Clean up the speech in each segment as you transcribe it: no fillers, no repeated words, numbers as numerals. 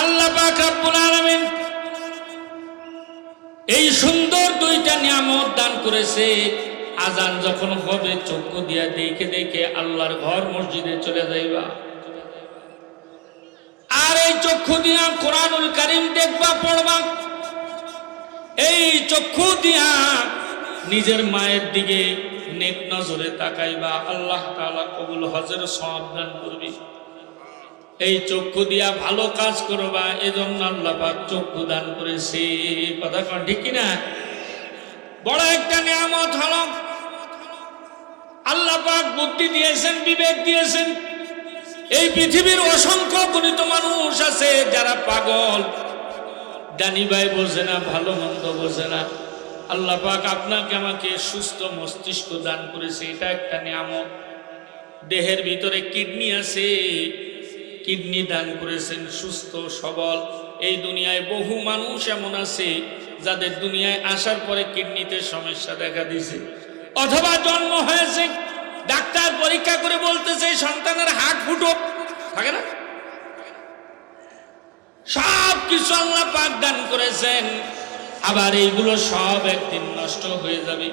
আল্লাহ পাক রব্বুল আলামিন এই সুন্দর দুইটা নিয়ামত দান করেছে। আজান যখন হবে চক্ষু দিয়া দেখে দেখে আল্লাহর ঘর মসজিদে চলে যাইবা, আর এই চক্ষু দিয়া কোরআনুল কারীম দেখবা, পড়বা। এই চক্ষু দিয়া নিজের মায়ের দিকে নেক নজরে তাকাইবা, আল্লাহ তাআলা কবুল হজের সওয়াব দান করবে। এই চক্ষু দিয়া ভালো কাজ করবা, এজন্য আল্লাহ পাক চক্ষু দান করেছে। কথা কোন ঠিক কিনা? বড় একটা নিয়ামত হলো আল্লাহ পাক বুদ্ধি দিয়েছেন, বিবেক দিয়েছেন। এই পৃথিবীর অসংখ্য গুণিত মানুষ আছে যারা পাগল, ডানি ভাই বোঝে না, ভালো মন্দ বোঝে না। আল্লাহ পাক আপনাকে আমাকে সুস্থ মস্তিষ্ক দান করেছে, এটা একটা নিয়ামত। দেহের ভিতরে কিডনি আছে, কিডনি দান করেছেন, সুস্থ সবল। এই দুনিয়ায় বহু মানুষ এমন আছে যাদের দুনিয়ায় আসার পরে কিডনিতে সমস্যা দেখা দিয়েছে, অথবা জন্ম হয়েছে, ডাক্তার পরীক্ষা করে বলতেছে সন্তানের হার্ট ফুটো থাকে না। সব কিছু আল্লাহ পাক দান করেছেন, আবার এইগুলো সব একদিন নষ্ট হয়ে যাবে,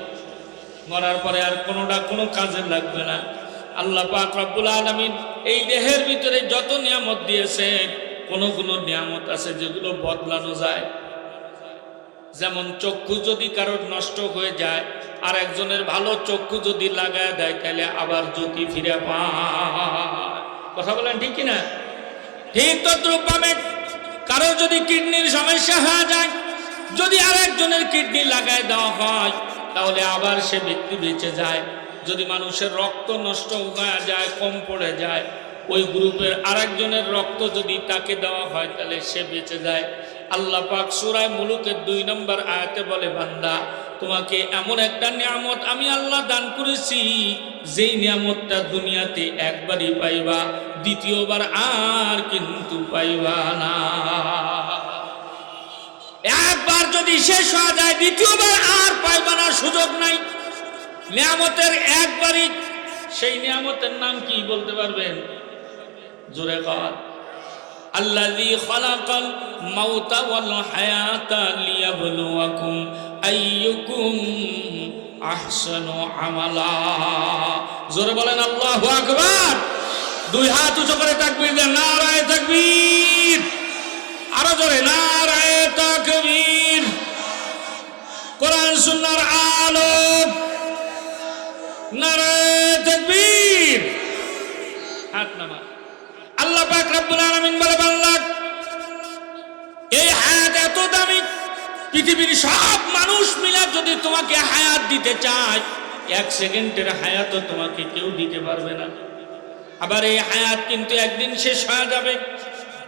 মরার পরে আর কোনোটা কোনো কাজে লাগবে না। আল্লাহ পাক রব্বুল আলামিন এই দেহের ভিতরে যত নিয়ামত দিয়েছেন, কোনো নিয়ামত আছে যেগুলো বদলানো যায়। যেমন চক্ষু যদি কারোর নষ্ট হয়ে যায়, আর একজনের ভালো চক্ষু যদি লাগায় দেয়, তাহলে আবার জ্যোতি ফিরে পায়। কথা বলেন ঠিক কিনা? ঠিক তদ্রূপভাবে কারো যদি কিডনির সমস্যা হয়ে যায়, যদি আর একজনের কিডনি লাগায় দেওয়া হয়, তাহলে আবার সে ব্যক্তি বেঁচে যায়। যদি মানুষের রক্ত নষ্ট হয়ে যায়, কম পড়ে যায়, ওই গ্রুপের আরেকজনের রক্ত যদি তাকে দেওয়া হয়, তাহলে সে বেঁচে যায়। আল্লাহ পাক সূরা মুলুকের 2 নম্বর আয়াতে বলে, বান্দা তোমাকে এমন একটা নিয়ামত আমি আল্লাহ দান করেছি, যেই নিয়ামতটা দুনিয়াতে একবারই পাইবা, দ্বিতীয়বার আর কিন্তু পাইবা না। একবার যদি শেষ হয়ে যায়, দ্বিতীয়বার আর পাইবা না, সুযোগ নাই। নিয়ামতের একবারই, সেই নিয়ামতের নাম কি বলতে পারবেন? জোরে বল। আল্লাযী খালাকাল মাউতা ওয়াল হায়াতা লিয়াবলুয়াকুম আইয়ুকুম আহসানু আমালা। জোরে বলেন আল্লাহু আকবার। দুই হাত উঁচু করে তাকবীর দেন, নারায়ে তাকবীর। আরো জোরে, নারায়ে তাকবীর। কোরআন সুন্নাহর আলো, নারায়ে তাকবীর। হাত নামা। আল্লাহ পাক রব্বুল আলামিন বলে, বান্দা এই হায়াত এত দামি, পৃথিবীর সব মানুষ মিলে যদি তোমাকে হায়াত দিতে চায়, 1 সেকেন্ডের হায়াতও তোমাকে কেউ দিতে পারবে না। আবার এই হায়াত কিন্তু একদিন শেষ হয়ে যাবে,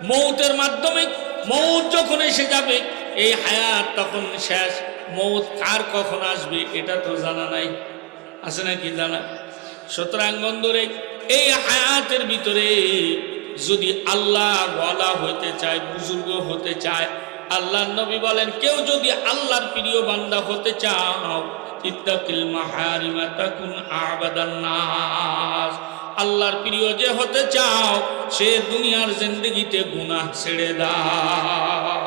মৌতের মাধ্যমে। মৌত যখন এসে যাবে, এই হায়াত তখন শেষ। মৌত কার কখন আসবে এটা তো জানা নাই, আছে নাকি জানা? সুতরাং বন্ধুরে, এই হায়াতের ভিতরে যদি আল্লাহ ওয়ালা হইতে চায়, বুজুর্গ হতে চায়, আল্লাহর নবী বলেন, কেউ যদি আল্লাহর প্রিয় বান্দা হতে চাও, ইত্তাকিল মাহারিমা তাকুন আবাদান নাস। আল্লাহর প্রিয় যে হতে চাও, সে দুনিয়ার জিন্দেগিতে গুনাহ ছেড়ে দাও,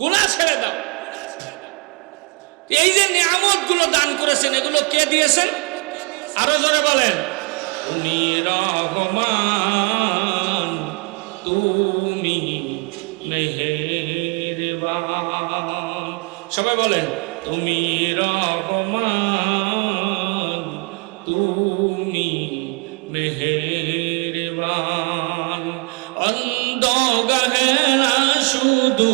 গুনাহ ছেড়ে দাও। এই যে নিয়ামত গুলো দান করেছেন, এগুলো কে দিয়েছেন? আরো জোরে বলেন। তুমি রহমান, তুমি মেহেরবান। সবাই বলেন, তুমি রহমান, তুমি মেহেরবান। অন্ধ গাহে না শুধু,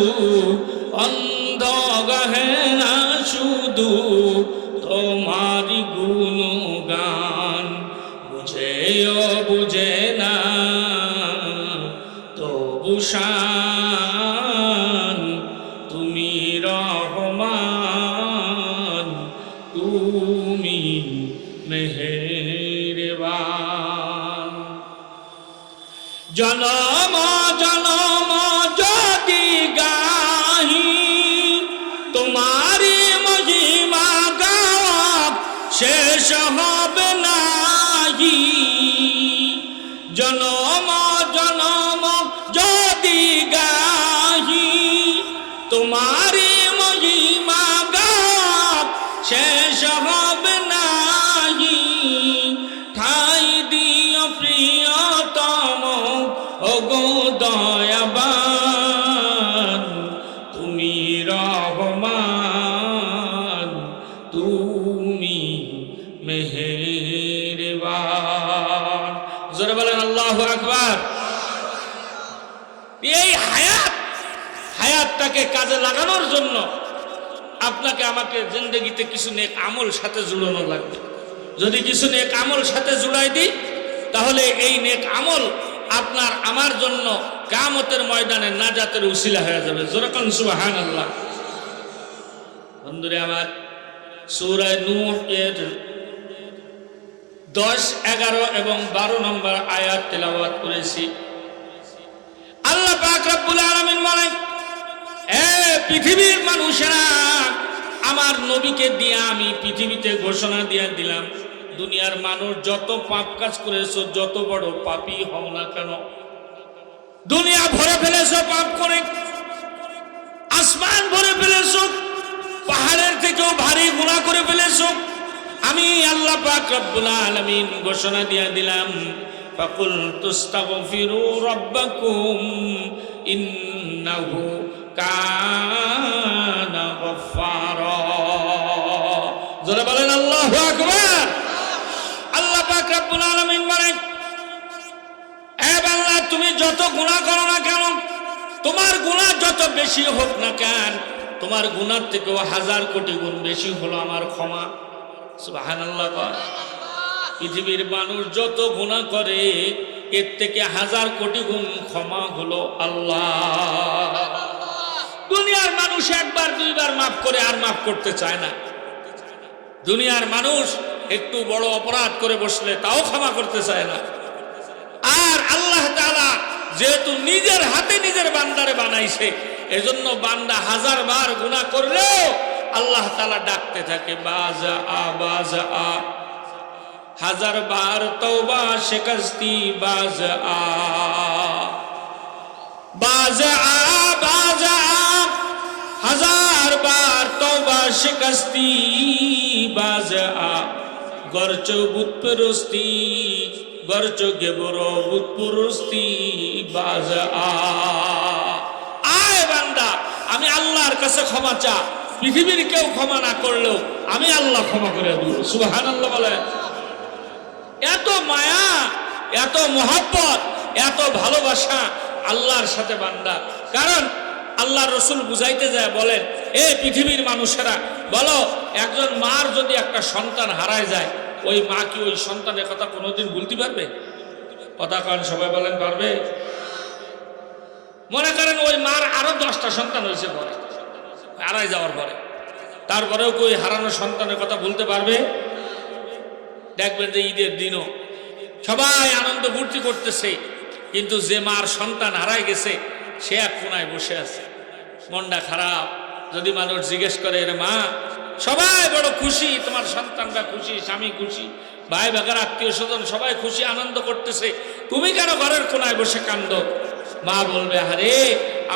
অন্ধ গাহে না শুধু তোমারি গুণগান, বুঝেও বুঝে না তবু শান। তুমি রহমান, তুমি মেহেরবান। জনম জনম যদি গাহি তোমারি মহিমা গাওয়া শেষ হবে নাহি। জনম জনম যদি গো দয়াবান তুমি রহমান তুমি মেহেরবান। জোরে বলেন আল্লাহু আকবার। এই হায়াতটাকে কাজে লাগানোর জন্য আপনাকে আমাকে জিন্দেগিতে কিছু নেক আমল সাথে জুড়ানো লাগবে। যদি কিছু নেক আমল সাথে জুড়াই দিই তাহলে এই নেক আমল আপনার আমার জন্য কিয়ামতের ময়দানে নাজাতের উসিলা হয়ে যাবে। জোরে কোন সুবহানাল্লাহ। বন্ধুরা আমার, সূরা নূহ এর 10, 11 এবং 12 নম্বর আয়াত তেলাওয়াত করেছি। আল্লাহ পাক রব্বুল আলামিন বলেন, এ পৃথিবীর মানুষেরা, আমার নবীকে দিয়ে আমি পৃথিবীতে ঘোষণা দিয়ে দিলাম, দুনিয়ার মানুষ যত পাপ কাজ করেছো, যত বড় পাপী হও না কেন, দুনিয়া ভরে ফেলেছো পাপ করে, আসমান ভরে ফেলেছো, পাহাড়ের থেকেও ভারী গুনাহ করে ফেলেছো, আমি আল্লাহ পাক রব্বুল আলামিন ঘোষণা দিয়ে দিলাম, ফাকুল তুস্তাগফিরু রাব্বাকুম ইন্নাহু কানা গফফারা। জোরে বলেন আল্লাহু আকবার। আল্লাহ পাক রব্বুল আলামিন বলেন, এ বান্দা, তুমি যত গুনাহ করো না কেন, তোমার গুনাহ যত বেশি হোক না কেন, তোমার গুনার থেকেও 1000 কোটি গুণ বেশি হলো আমার ক্ষমা। সুবহানাল্লাহ। পৃথিবীর মানুষ যত গুনাহ করে এর থেকে 1000 কোটি গুণ ক্ষমা হলো আল্লাহ। দুনিয়ার মানুষ একবার দুইবার মাফ করে আর মাফ করতে চায় না। দুনিয়ার মানুষ একটু বড় অপরাধ করে বসলে তাও ক্ষমা করতে চায় না। আর আল্লাহ তাআলা যেহেতু নিজের হাতে নিজের বান্দারে বানাইছে, এজন্য বান্দা 1000 বার গুনাহ করলেও আল্লাহ তাআলা ডাকতে থাকে, বাজা আ বাজা আ, 1000 বার তওবা শিকস্তি বাজা আ, বাজা আ বাজা আ, 1000 বার তওবা শিকস্তি বাজা আ, গরচ বুতপরস্তি গরচ গেবর বুতপরস্তি বাজা আ। আয় বান্দা, আমি আল্লাহর কাছে ক্ষমা চা, পৃথিবীর কেউ ক্ষমা না করলেও আমি আল্লাহ ক্ষমা করে দেব। সুবহানাল্লাহ বলে। এত মায়া, এত মহব্বত, এত ভালোবাসা আল্লাহর সাথে বান্দা। কারণ আল্লাহ রসুল বুঝাইতে যায় বলেন, এ পৃথিবীর মানুষেরা বলো, একজন মার যদি একটা সন্তান হারায় যায়, ওই মা কি ওই সন্তানের কথা কোনোদিন ভুলতে পারবে? কথা কারণ সবাই বলেন পারবে? মনে করেন ওই মার আরো 10টা সন্তান হয়েছে পরে, হারায় যাওয়ার পরে, তারপরেও কি ওই হারানো সন্তানের কথা ভুলতে পারবে? দেখবেন যে ঈদের দিনও সবাই আনন্দ ফুর্তি করতেছে, কিন্তু যে মার সন্তান হারায় গেছে সে এক কোনায় বসে আছে, মনটা খারাপ। যদি মানুষ জিজ্ঞেস করে, রে মা, সবাই বড় খুশি, তোমার সন্তানরা খুশি, স্বামী খুশি, ভাই ভাগার আত্মীয় স্বজন সবাই খুশি আনন্দ করতেছে, তুমি কেন ঘরের কোনায় বসে কান্দো? মা বলবে, আরে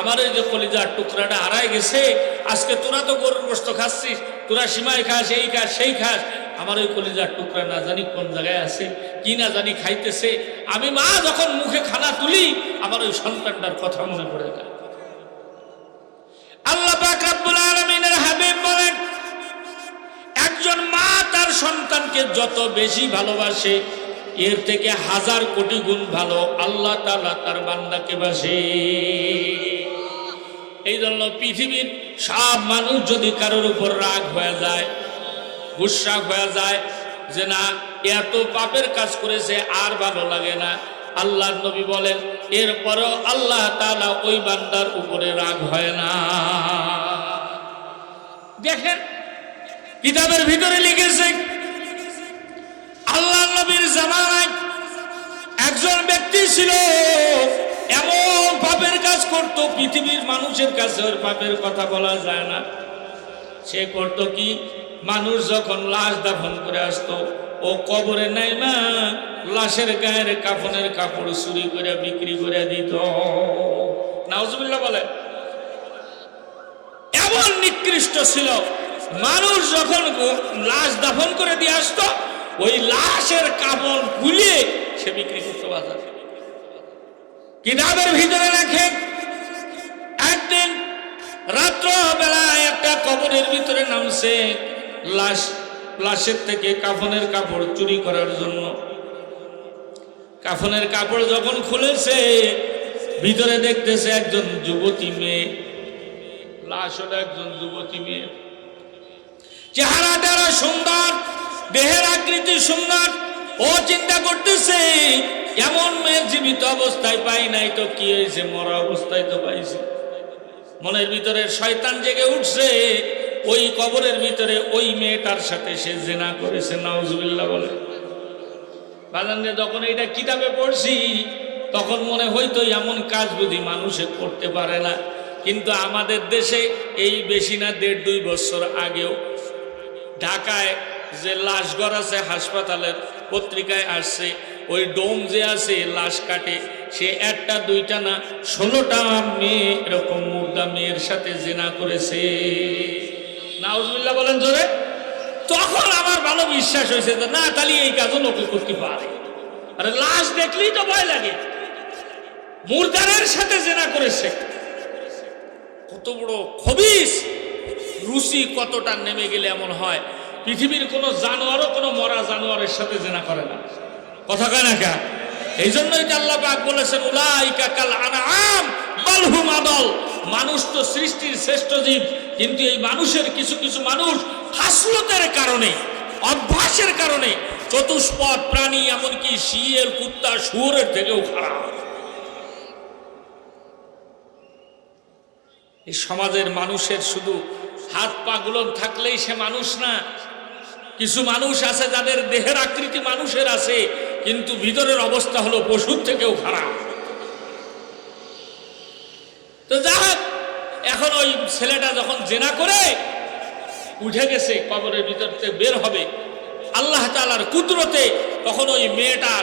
আমার ওই যে কলিজার টুকরাটা হারায় গেছে, আজকে তোরা তো গরুর গোশত খাচ্ছিস, তোরা সিমাই খাস, এই খাস সেই খাস, আমার ওই কলিজার টুকরা না জানি কোন জায়গায় আছে, কি না জানি খাইতেছে, আমি মা যখন মুখে খানা তুলি আমার ওই সন্তানটার কথা মনে পড়ে যায়। আল্লাহ পাক রব্বুল আলামিনের হাবিব বলেন, একজন মা তার সন্তানকে যত বেশি ভালোবাসে, এর থেকে 1000 কোটি গুণ ভালো আল্লাহ তাআলা তার বান্দাকে বাসে। এই জন্য পৃথিবীর সব মানুষ যদি কারোর উপর রাগ হয়ে যায়, গুসা হয়ে যায় যে না এত পাপের কাজ করেছে আর ভালো লাগে না, আল্লাহর নবী বলেন এরপরেও আল্লাহ তাআলা ওই বান্দার উপরে রাগ হয় না। দেখেন কিতাবের ভিতরে লিখেছে, আল্লাহর নবীর জামানায় একজন ব্যক্তি ছিল, এমন পাপের কাজ করত পৃথিবীর মানুষের কাছে ওর পাপের কথা বলা যায় না। সে করত কি, মানুষ যখন লাশ দাফন করে আসতো, ও কবরে নাই না, লাশের গায়ের কাফনের কাপড় চুরি করে বিক্রি করে দিত। নাউজুবিল্লাহ বলে। এমন নিকৃষ্ট ছিল, মানুষ যখন লাশ দাফন করে দিয়ে আসতো, ওই লাশের কাপড় খুলে সে বিক্রি করতো বাজারে। কিতাবের ভিতরে রাখে। একদিন রাত্র বেলায় একটা কবরের ভিতরে নামছে লাশের থেকে কাফনের কাপড় চুরি করার জন্য। কাফনের কাপড় যখন খুলেছে, ভিতরে দেখতেছে একজন যুবতী মেয়ে। লাশ হলো একজন যুবতী মেয়ে, চেহারাটা সুন্দর, দেহের আকৃতি সুন্দর। ও চিন্তা করতেছে, এমন মেয়ে জীবিত অবস্থায় পাই নাই তো কি হয়েছে, মরা অবস্থায় তো পাইছে। মনের ভিতরে শয়তান জেগে উঠছে, ওই কবরের ভিতরে ওই মেয়েটার সাথে সে জিনা করেছে। নাউজুবিল্লাহ বলে। বাজানে যখন এইটা কিতাবে পড়ছি, তখন মনে হইতো এমন কাজ বুঝি মানুষে করতে পারে না। কিন্তু আমাদের দেশে এই বেশি না 1.5-2 বছর আগেও ঢাকায় যে লাশঘর আছে, হাসপাতালের পত্রিকায় আসছে, ওই ডোম যে আছে লাশ কাটে, সে 1টা 2টা না 16টা মেয়ে এরকম মুর্দা মেয়ের সাথে জিনা করেছে। নাউজুবিল্লাহ বলেন জোরে। তখন আমার ভালো বিশ্বাস হয়েছে যে না, তাহলে এই কাজও লোকে করতে পারে। আরে লাশ দেখলেই তো ভয় লাগে। মুর্দারের সাথে জিনা করেছে, কত বড় খবিস। রুচি কতটা নেমে গেলে এমন হয়। পৃথিবীর কোন জানোয়ারও কোন মরা জানোয়ারের সাথে জিনা করে না। কথা কয় না কা? এই জন্যই তো আল্লাহ পাক বলেছেন, উলাইকা কাল আনআম বাল হুম আদল। মানুষ তো সৃষ্টির শ্রেষ্ঠ জীব, কিন্তু এই মানুষের কিছু কিছু মানুষ হাসলতের কারণে, অভ্যাসের কারণে চতুষ্পদ প্রাণী, এমনকি শিয়াল, কুত্তা, শুয়োরের থেকেও খারাপ। এই সমাজের মানুষের শুধু হাত পা গুলো থাকলেই সে মানুষ না। কিছু মানুষ আছে যাদের দেহের আকৃতি মানুষের আছে, কিন্তু ভিতরের অবস্থা হলো পশুর থেকেও খারাপ। তো যা হোক, এখন ওই ছেলেটা যখন জেনা করে উঠে গেছে, কবরের ভিতর থেকে বের হবে, আল্লাহ তাআলার কুদরতে তখন ওই মেয়েটা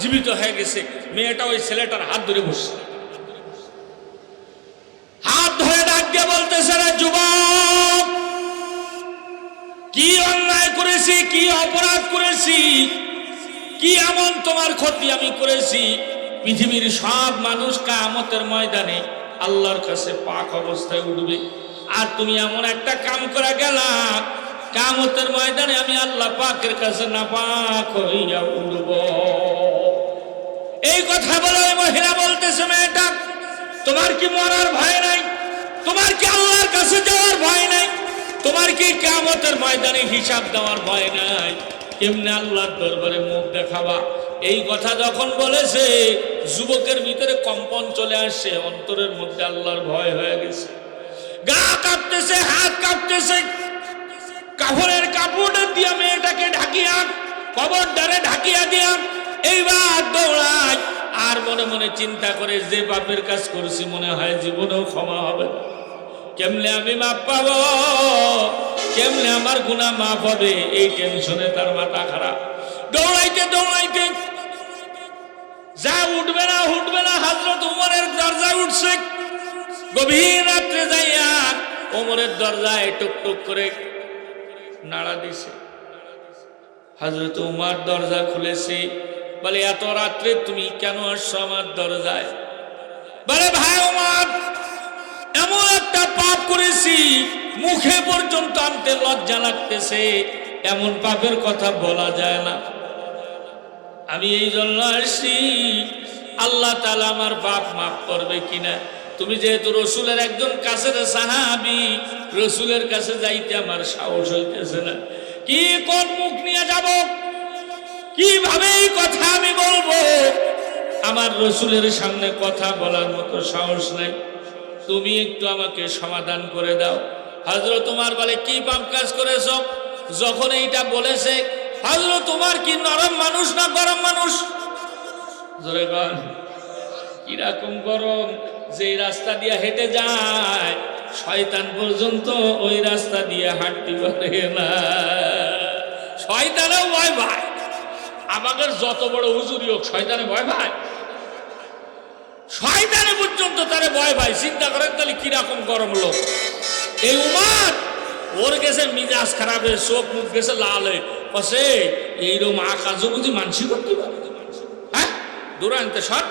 জীবিত হয়ে গেছে। মেয়েটা ওই ছেলেটার হাত ধরে বসছে, হাত ধরে ডাক দিয়ে বলতেছে, রে যুবক, কি অন্যায় করেছি, কি অপরাধ করেছি, কি এমন তোমার ক্ষতি আমি করেছি? পৃথিবীর সব মানুষ কিয়ামতের ময়দানে আল্লাহর কাছে পাক অবস্থায় উঠবে, আর তুমি এমন একটা কাম করে গেলা, কিয়ামতের ময়দানে আমি আল্লাহ পাকের কাছে নাপাক হইয়া উঠব। এই কথা বলে ওই মহিলা বলতেছে, মেয়েটা, তোমার কি মরার ভয় নাই? তোমার কি আল্লাহর কাছে যাওয়ার ভয় নাই? তোমার কি কিয়ামতের ময়দানে হিসাব দেওয়ার ভয় নাই? কেমনে আল্লাহর দরবারে মুখ দেখাবা? এই কথা যখন বলেছে, যুবকের ভিতরে কম্পন চলে আসছে, অন্তরের মধ্যে আল্লাহর ভয় হয়ে গেছে। গা কাঁপতেছে, হাত কাঁপতেছে। কাফনের কাপড় দিয়া মেয়েটাকে ঢাকিয়া, কবর দ্বারে ঢাকিয়া দিয়া এইবার দৌড়ায়। আর মনে মনে চিন্তা করে, যে পাপের কাজ করছি মনে হয় জীবনেও ক্ষমা হবে না। কেমনে আমি মাপ পাবো? কেমনে আমার গুনাহ মাফ হবে? এই টেনশনে তার মাথা খারাপ। দৌড়াইতে দৌড়াইতে যা উঠবে না উঠবে না, হযরত উমরের দরজায় উঠছে। গভীর রাত্রে যাইয়া ওমরের দরজায় টুকটুক করে নাড়া দিছে। হযরত উমর দরজা খুলেছে, বলে, এত রাত্রে তুমি কেন আসছো আমার দরজায়? বলে, ভাই উমর, এমন একটা পাপ করেছি, মুখে পর্যন্ত আনতে লজ্জা লাগতেছে। এমন পাপের কথা বলা যায় না। আমি এই জন্য আসছি, আল্লাহ তাআলা আমার পাপ মাফ করবে কিনা। তুমি যেহেতু রসুলের একজন কাছের সাহাবী, রসুলের কাছে যাইতে আমার সাহস হইতেছে না। কি কোন মুখ নিয়ে যাব, কিভাবে এই কথা আমি বলবো? আমার রসুলের সামনে কথা বলার মতো সাহস নাই। তুমি একটু আমাকে সমাধান করে দাও। হযরত উমর বলে, কি পাপ কাজ করেছ? যখন এইটা বলেছে, হযরত উমর কি নরম মানুষ না গরম মানুষ? জোরে বল, কিরকম গরম? যে রাস্তা দিয়ে হেঁটে যায়, শয়তান পর্যন্ত ওই রাস্তা দিয়ে হাঁটতে পারে না। শয়তানও ভয় পায়। আমাদের যত বড় হুজুরি হোক, শয়তানে ভয় পায়? শয়তানে পর্যন্ত তারে ভয় পায়। চিন্তা করেন তাহলে কিরকম গরম লোক এই উমর। ওর গেছে মিজাজ খারাপ হয়ে, চোখ মুখ গেছে লাল হয়ে, বসে এইরকম আকাশও বুঝি মানসি করতে পারে? হ্যাঁ, দূরান্তে সব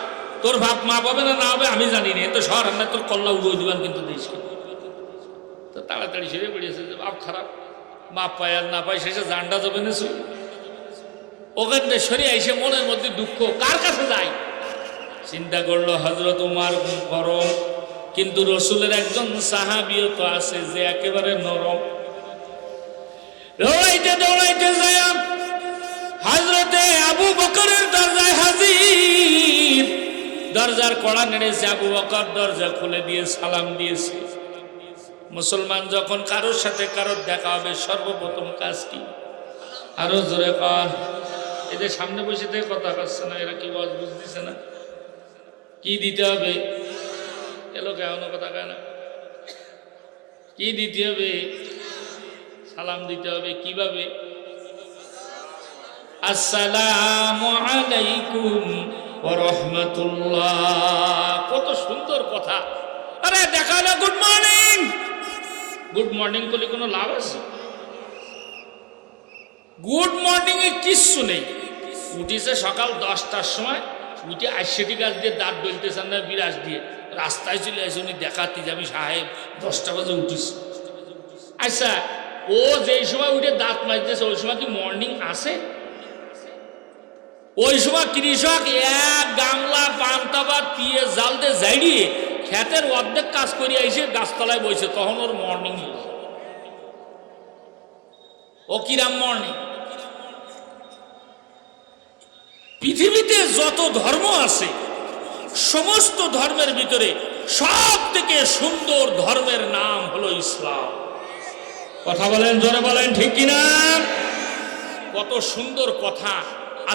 তোর বাপ মা পাবে না হবে আমি জানি না, তো শহর আমরা তোর কল্লা উড়িয়ে দিবান কিন্তু দেশ তো তাড়াতাড়ি সেরে বেরিয়েছে যে বাপ খারাপ, বাপ পায় আর না পায় শেষে জানটা যাবে না। ওখান থেকে সরে এসে মনের মধ্যে দুঃখ, কার কাছে যায়? চিন্তা করলো হযরত উমর গরম, কিন্তু রসুলের একজন সাহাবীও তো আছে যে একেবারে নরম। দৌড়াইতে দৌড়াইতে যায় হযরতে আবু বকরের দরজায় হাজির। দরজার কড়া নেড়েছে, আবু বকর দরজা খুলে দিয়ে সালাম দিয়েছে। মুসলমান যখন কারোর সাথে কারোর দেখা হবে সর্বপ্রথম কাজ কি? আরো জোরে কর। এদের সামনে বসে থেকে কথা করছে না, এরা কি ওয়াজ বুঝতেছে না? কি দিতে হবে? এলো কেমন কথা কেন? কি দিতে হবে? সালাম দিতে হবে। কিভাবে? আসসালামু আলাইকুম ওয়া রাহমাতুল্লাহ। কত সুন্দর কথা। আরে দেখা হলো গুড মর্নিং। গুড মর্নিং বলে কোনো লাভ আছে? গুড মর্নিং এ কিচ্ছু নেই। উঠেছে সকাল 10টার সময়, উঠে 80টি গাছ দিয়ে দাঁত বেলতেছেন না বিরাজ দিয়ে, রাস্তায় চলে আসে উনি দেখাতে যে আমি সাহেব 10টা বাজে উঠিস। আচ্ছা, ও যেই সময় উঠে দাঁত মাজতেছে ওই সময় কি মর্নিং আসে? ওই সময় কৃষক এক গামলা পান্তা দিয়ে জাল দিয়ে জাইড়িয়ে ক্ষেতের অর্ধেক কাজ করে এসে গাছতলায় বসে, তখন ওর মর্নিং। ও কিরাম মর্নিং? পৃথিবীতে যত ধর্ম আছে সমস্ত ধর্মের ভিতরে সব থেকে সুন্দর ধর্মের নাম হলো ইসলাম। কথা বলেন, জোরে বলেন, ঠিক কিনা? কত সুন্দর কথা।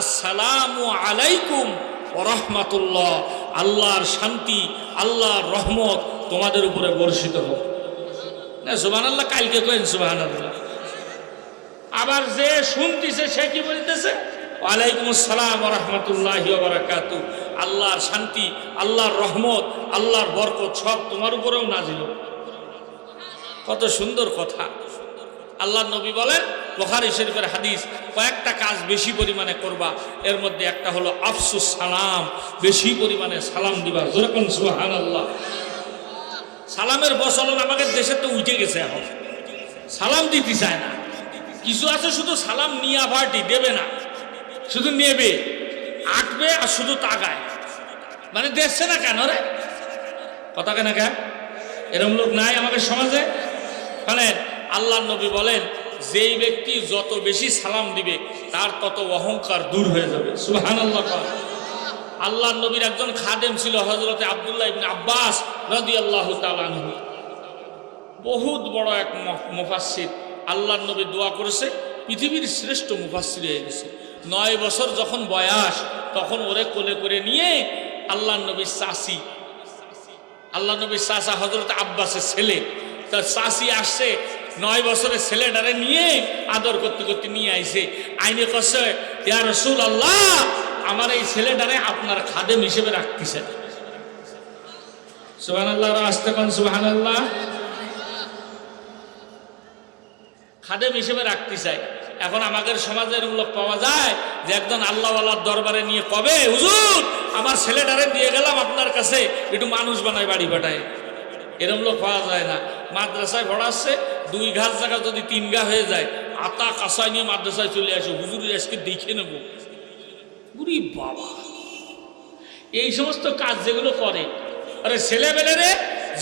আসসালামু আলাইকুম ওয়া রাহমাতুল্লাহ। আল্লাহর শান্তি, আল্লাহর রহমত তোমাদের উপরে বর্ষিত হোক। না সুবহানাল্লাহ, কালকে কইন সুবহানাল্লাহ। আবার যে শুনতেছে সে কি বলতেছে? ওয়ালাইকুম আসসালাম ওয়া রাহমাতুল্লাহি ওয়া বারাকাতুহু। আল্লাহর শান্তি, আল্লাহর রহমত, আল্লাহর বরকত সব তোমার উপরেও নাজিল হোক। কত সুন্দর কথা। আল্লাহর নবী বলেন, বুখারী শরীফের হাদিস, কয়েকটা কাজ বেশি পরিমাণে করবা, এর মধ্যে একটা হলো আফসুস সালাম, বেশি পরিমাণে সালাম দিবা। যেরকম সুবহানাল্লাহ। সালামের প্রচলন আমাদের দেশে তো উঠে গেছে, এখন সালাম দিতে চায় না। কিছু আছে শুধু সালাম নিয়া পার্টি দেবে না, শুধু নেবে, আটবে আর শুধু তাকায়, মানে দেখছে না কেন রে কথা কেন কেন? এরকম লোক নাই আমাদের সমাজে। মানে আল্লাহ নবী বলেন, যেই ব্যক্তি যত বেশি সালাম দিবে তার তত অহংকার দূর হয়ে যাবে। সুবহানাল্লাহ। আল্লাহ নবীর একজন খাদেম ছিল হযরতে আব্দুল্লাহ ইবনে আব্বাস রাদিয়াল্লাহু তাআলা আনহু, বহুত বড় এক মুফাসসির। আল্লাহ নবী দোয়া করেছে পৃথিবীর শ্রেষ্ঠ মুফাসসির হয়ে গেছে। 9 বছর যখন বয়স তখন ওরে কোলে করে নিয়ে আল্লাহ নবীর চাচি, আল্লাহ নবীর চাচা হযরত আব্বাসের ছেলে, তার চাচি আসছে 9 বছরের ছেলেটারে নিয়ে আদর করতে করতে নিয়ে আইছে। আইনে কছে, ইয়া রাসূলুল্লাহ, আমার এই ছেলেটারে আপনার খাদেম হিসেবে রাখতেছেন। সুবহানাল্লাহ। আস্তে কোন সুবহানাল্লাহ। খাদেম হিসেবে রাখতে চাই। এখন আমাদের সমাজে এরকম লোক পাওয়া যায় যে একজন আল্লাহওয়ালার দরবারে নিয়ে কবে, হুজুর আমার ছেলেটারে দিয়ে গেলাম আপনার কাছে, একটু মানুষ বানায় বাড়ি পাঠায়। এরকম লোক পাওয়া যায় না। মাদ্রাসায় পড়াচ্ছে, 2 ঘাস জায়গা যদি 3 ঘা হয়ে যায়, আতা কাঁসাই নিয়ে মাদ্রাসায় চলে আসে, হুজুর আজকে দেখে নেব। বুড়ি বাবা, এই সমস্ত কাজ যেগুলো করে, আরে ছেলেবেলেরে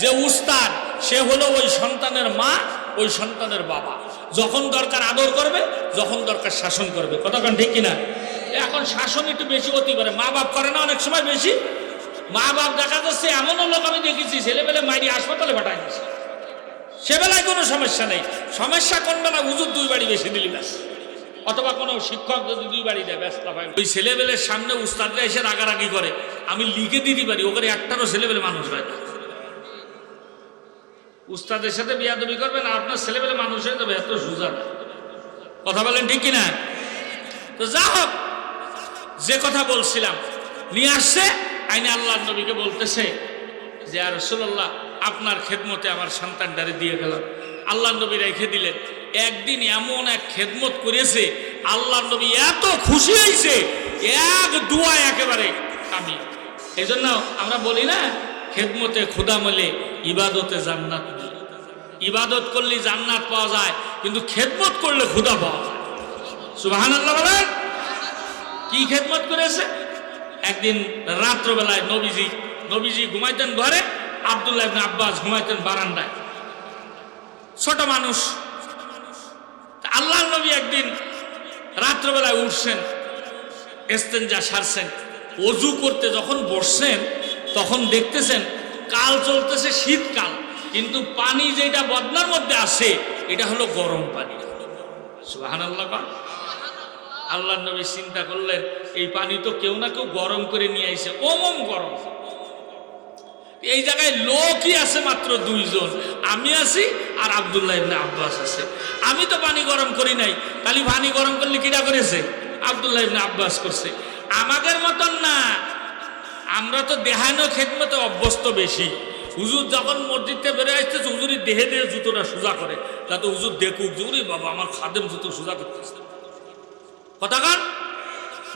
যে উস্তাদ সে হলো ওই সন্তানের মা, ওই সন্তানের বাবা। যখন দরকার আদর করবে, যখন দরকার শাসন করবে। কতক্ষণ ঠিক কিনা? এখন শাসন একটু বেশি হতে পারে, মা বাপ করে না অনেক সময় বেশি। মা বাপ দেখা যাচ্ছে এমনও লোক আমি দেখেছি ছেলেবেলে মাইরি হাসপাতালে পাঠাই দিচ্ছে, সে বেলায় কোনো সমস্যা নেই। সমস্যা কোনটা না, হুজুর 2 বাড়ি বেশি দিলি ব্যাস, অথবা কোনো শিক্ষক যদি 2 বাড়ি দেয় ব্যস্ত হয়। ওই ছেলেবেলের সামনে উস্তাদরা এসে রাগারাগি করে, আমি লিখে দিতে পারি ওখানে একটারও ছেলেবেলে মানুষ হয় না। উস্তাদের সাথে বিয়াদবি করবে না, আপনার ছেলেবেলে মানুষ হয়ে যাবে, এত সোজা না। কথা বলেন ঠিক কিনা? তো যা হোক, যে কথা বলছিলাম, নিয়ে আসছে আইনে আল্লাহ নবীকে বলতেছে যে ইয়া রাসূলুল্লাহ, আপনার খেদমতে আমার সন্তানটারে দিয়ে গেলাম। আল্লাহ নবী রেখে দিলেন। একদিন এমন এক খেদমত করেছে, আল্লাহ নবী এত খুশি হয়েছে, এক দোয়া একেবারে কামিয়ে। এই জন্য আমরা বলি না, খেদমতে খোদা মিলে ইবাদতে জান্নাত মিলে। ইবাদত করলে জান্নাত পাওয়া যায়, কিন্তু খেদমত করলে খোদা পাওয়া যায়। সুবহানাল্লাহ বলেন। কি খেদমত করেছে? একদিন রাত্রবেলায় নবীজি ঘুমাইতেন ঘরে, আব্দুল্লাহ ইবনে আব্বাস ঘুমাইতেন বারান্দায়। ছোট মানুষ। আল্লাহর নবী একদিন রাত্রবেলায় উঠছেন, ইস্তেঞ্জা সারছেন, ওযু করতে যখন বসছেন তখন দেখতেছেন কাল চলতেছে শীতকাল, কিন্তু পানি যেটা বদনার মধ্যে আসে এটা হলো গরম পানি। সুবহানাল্লাহ। আল্লাহর নবী চিন্তা করলেন, এই পানি তো কেউ না কেউ গরম করে নিয়ে আইছে, ওমম গরম। এই জায়গায় লোকই আছে মাত্র দুইজন, আমি আছি আর আব্দুল্লাহ ইবনে আব্বাস আছে। আমি তো পানি গরম করি নাই, খালি পানি গরম করলে কিটা করেছে? আব্দুল্লাহ ইবনে আব্বাস করছে। আমাদের মতন না, আমরা তো দেহানো খেদমতে অভ্যস্ত বেশি। হুজুর যখন মসজিদ থেকে বেরোয় আসতেছে, হুজুরি দেহে দেহে জুতোটা সোজা করে, যাতে হুজুর দেখুক যে ওরে বাবা আমার খাদেম জুতো সোজা করতেছে। কথাকার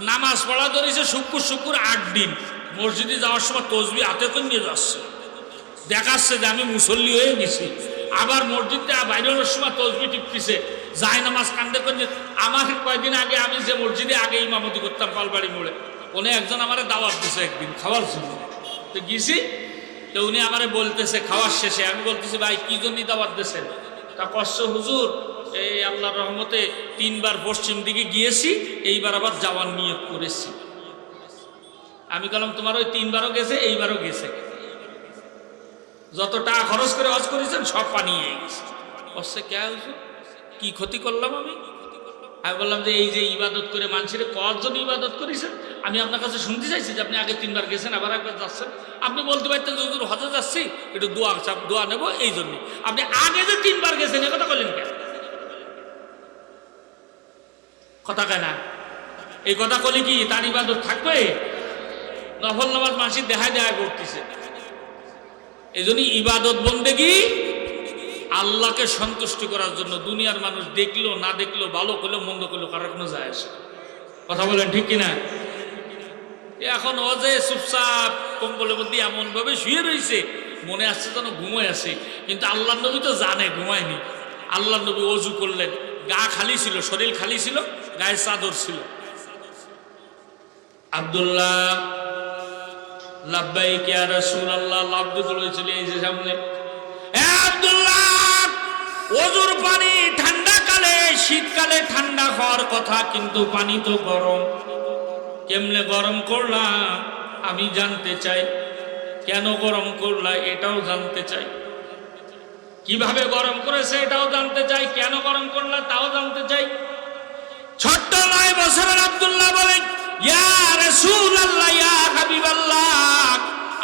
নামাজ পড়া ধরেছে শুক্র 8 দিন, মসজিদে যাওয়ার সময় তসবিহ হাতে করে নিয়ে যাচ্ছে, দেখাচ্ছে যে আমি মুসল্লি হয়ে গেছি। আবার মসজিদ থেকে বাইরে হওয়ার সময় তসবিহ টিপতেছে, যায় নামাজ কান্দে করে। আমাকে কয়েকদিন আগে, আমি যে মসজিদে আগে ইমামতি করতাম পালবাড়ি মোড়ে, উনি একজন আমারে দাওয়াত দিছে একদিন খাওয়ার জন্য। তো গেছি, তো উনি আমারে বলতেছে খাওয়ার শেষে, আমি বলতেছি ভাই কি জন্যই দাওয়াত দিয়েছেন? তা কষ্ট হুজুর, এই আল্লাহর রহমতে 3 বার পশ্চিম দিকে গিয়েছি, এইবার আবার যাওয়ার নিয়ত করেছি। আমি বললাম তোমার ওই 3 বারও গেছে, এইবারও গেছে, যত টাকা খরচ করে হজ করেছেন সব পানি হয়ে গেছে। অবশ্যই কে হুজুর, কি ক্ষতি করলাম আমি? আমি বললাম যে এই যে ইবাদত করে মানুষের কজন ইবাদত করেছেন, আমি আপনার কাছে শুনতে চাইছি যে আপনি আগে 3 বার গেছেন, আবার একবার যাচ্ছেন। আপনি বলতে পারতেন যে হুজুর হজে যাচ্ছি, একটু দোয়া নেবো, এই জন্য। আপনি আগে যে 3 বার গেছেন এ কথা বললেন কেন? কথা কেন? এই কথা বলি কি তার ইবাদত থাকবে? নফল নামাজ মাসি দেখায় করতেছে। এই জন্য ইবাদত বন্দেগী আল্লাহকে সন্তুষ্টি করার জন্য। দুনিয়ার মানুষ দেখলো না দেখলো, ভালো করলো মন্দ করলো, কারোর কোনো যায় আসে। কথা বলেন ঠিক কিনা? এখন ও যে চুপচাপ কম্বলের মধ্যে এমন ভাবে শুয়ে রয়েছে, মনে আসছে যেন ঘুমায় আসে, কিন্তু আল্লাহ নবী তো জানে ঘুমায়নি। আল্লাহ নবী ওযু করলেন, গা খালি ছিল, শরীর খালি ছিল, গায়ে চাদর ছিল। আব্দুল্লাহ লাব্বাইক ইয়া রাসূলুল্লাহ, লাব্বাইক বলেছিল এই যে সামনে। আব্দুল্লাহ, ওযুর পানি ঠান্ডা কালে, শীতকালে ঠান্ডা হওয়ার কথা, কিন্তু পানি তো গরম। কেমনে গরম করলা আমি জানতে চাই, কেন গরম করলা এটাও জানতে চাই, কিভাবে গরম করেছে এটাও জানতে চাই, কেন গরম করলা তাও জানতে চাই। ছোট্ট 9 বছরের আব্দুল্লাহ বলেন, ইয়া রাসূলুল্লাহ, ইয়া হাবিবাল্লাহ,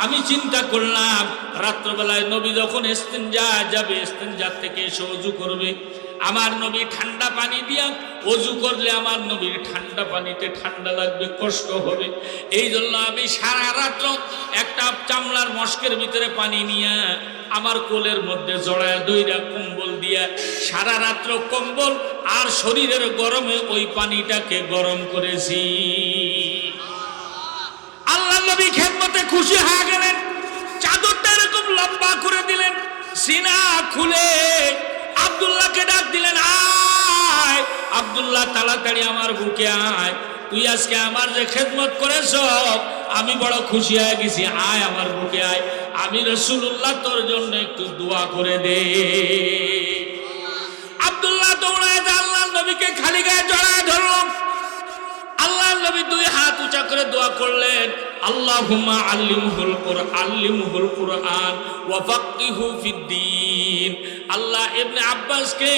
আমি চিন্তা করলাম রাত্রবেলায় নবী যখন ইস্তেঞ্জা যাবে, ইস্তেঞ্জা থেকে এসে ওযু করবে, আমার নবী ঠান্ডা পানি দিয়া ওযু করলে আমার নবীর ঠান্ডা পানিতে ঠান্ডা লাগবে, কষ্ট হবে। এই জন্য আমি সারা রাত্র একটা চামড়ার মশকের ভিতরে পানি নিয়ে আমার কোলের মধ্যে জড়ায় দইরা কম্বল দিয়া সারা রাত্র কম্বল আর শরীরের গরমে ওই পানিটাকে গরম করেছি। আল্লাহ নবী খেদমতে খুশি হয়ে গেলেন, চাদরটা এরকম লম্বা করে দিলেন, সিনা খুলে আব্দুল্লাহকে ডাক দিলেন, আয় আব্দুল্লাহ, তাড়াতাড়ি আমার বুকে আয়, তুই আজকে আমার যে খেদমত করেছ আমি বড় খুশি হয়ে গেছি, আয় আমার বুকে আয়, আমি রাসূলুল্লাহ তোর জন্য একটু দোয়া করে দে। আব্দুল্লাহ দৌড়ায় যে আল্লাহর নবীকে খালি গায়ে জড়ায় ধরল। আল্লাহর নবী 2 হাত উঁচা করে দোয়া করলেন, আল্লাহুম্মা আল্লিমহুল কুরআন ওয়া ফাক্কিহু ফিদ্দীন। আল্লাহ ইবনে আব্বাসকে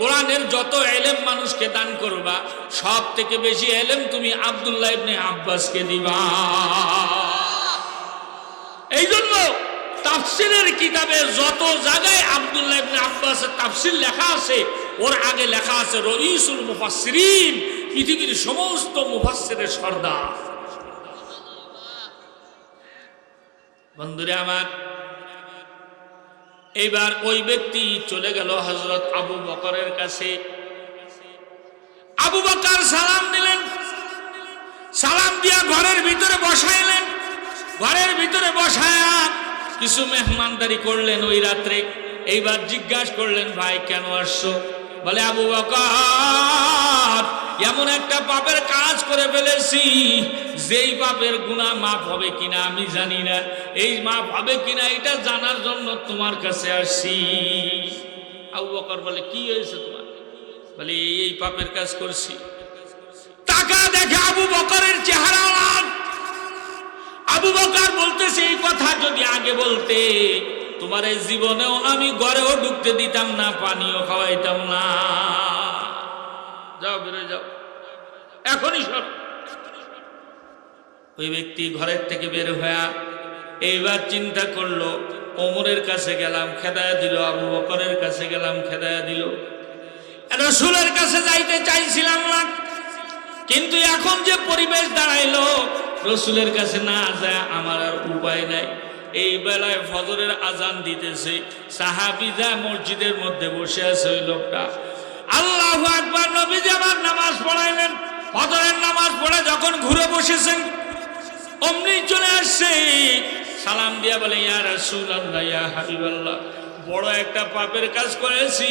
কোরআনের যত ইলম মানুষকে দান করবা, সব থেকে বেশি ইলম তুমি আব্দুল্লাহ ইবনে আব্বাসকে দিবা। এই জন্য তাফসীরের কিতাবে যত জায়গায় আব্দুল্লাহ ইবনে আব্বাসের তাফসীর লেখা আছে, ওর আগে লেখা আছে রঈসুল মুফাসসিরিন, পৃথিবীর সমস্ত মুফাসসিরের সর্দার। বন্ধুরে আমার, এইবার ওই ব্যক্তি চলে গেল হযরত আবু বকরের কাছে। আবু বকর সালাম দিলেন, সালাম দিয়া ঘরের ভিতরে বসাইলেন। ঘরের ভিতরে বসায়া কিছু মেহমানদারি করলেন ওই রাত্রে। এইবার জিজ্ঞাসা করলেন, ভাই কেন আসছো? বলে, আবু বকর, এমন একটা পাপের কাজ করে ফেলেছি, যেই পাপের গুনাহ মাফ হবে কিনা আমি জানি না। এই মাফ হবে কিনা এটা জানার জন্য তোমার কাছে আসছি। আবু বকর বলে, কি হয়েছে তোমার? বলে, এই পাপের কাজ করছি। টাকা দেখে আবু বকরের চেহারা লাল। আবু বকর বলতেছে, এই কথা যদি আগে বলতে তোমার এই জীবনেও আমি ঘরেও ঢুকতে দিতাম না, পানিও খাওয়াইতাম না। যাও, বেরো যাও, এখনই সর। ওই ব্যক্তি ঘরের থেকে বের হয়ে এইবার চিন্তা করলো, ওমরের কাছে গেলাম, খেদায়া দিল। আবু বকরের কাছে গেলাম, খেদায়া দিল। রাসূলের কাছে যাইতে চাইছিলাম না, কিন্তু এখন যে পরিবেশ দাঁড়াইলো, রাসূলের কাছে না যায় আমার আর উপায় নাই। এই বেলায় ফজরের আজান দিতেছে, সাহাবী যা মসজিদের মধ্যে বসে আছে ওই লোকটা। আল্লাহু আকবার, নবীজি আমার নামাজ পড়াইলেন। ফজরের নামাজ পড়ে যখন ঘুরে বসেছেন, অমনি চলে আসছে, সালাম দিয়া বলে, ইয়া রাসূলুল্লাহ, ইয়া হাবিবাল্লাহ, বড় একটা পাপের কাজ করেছি,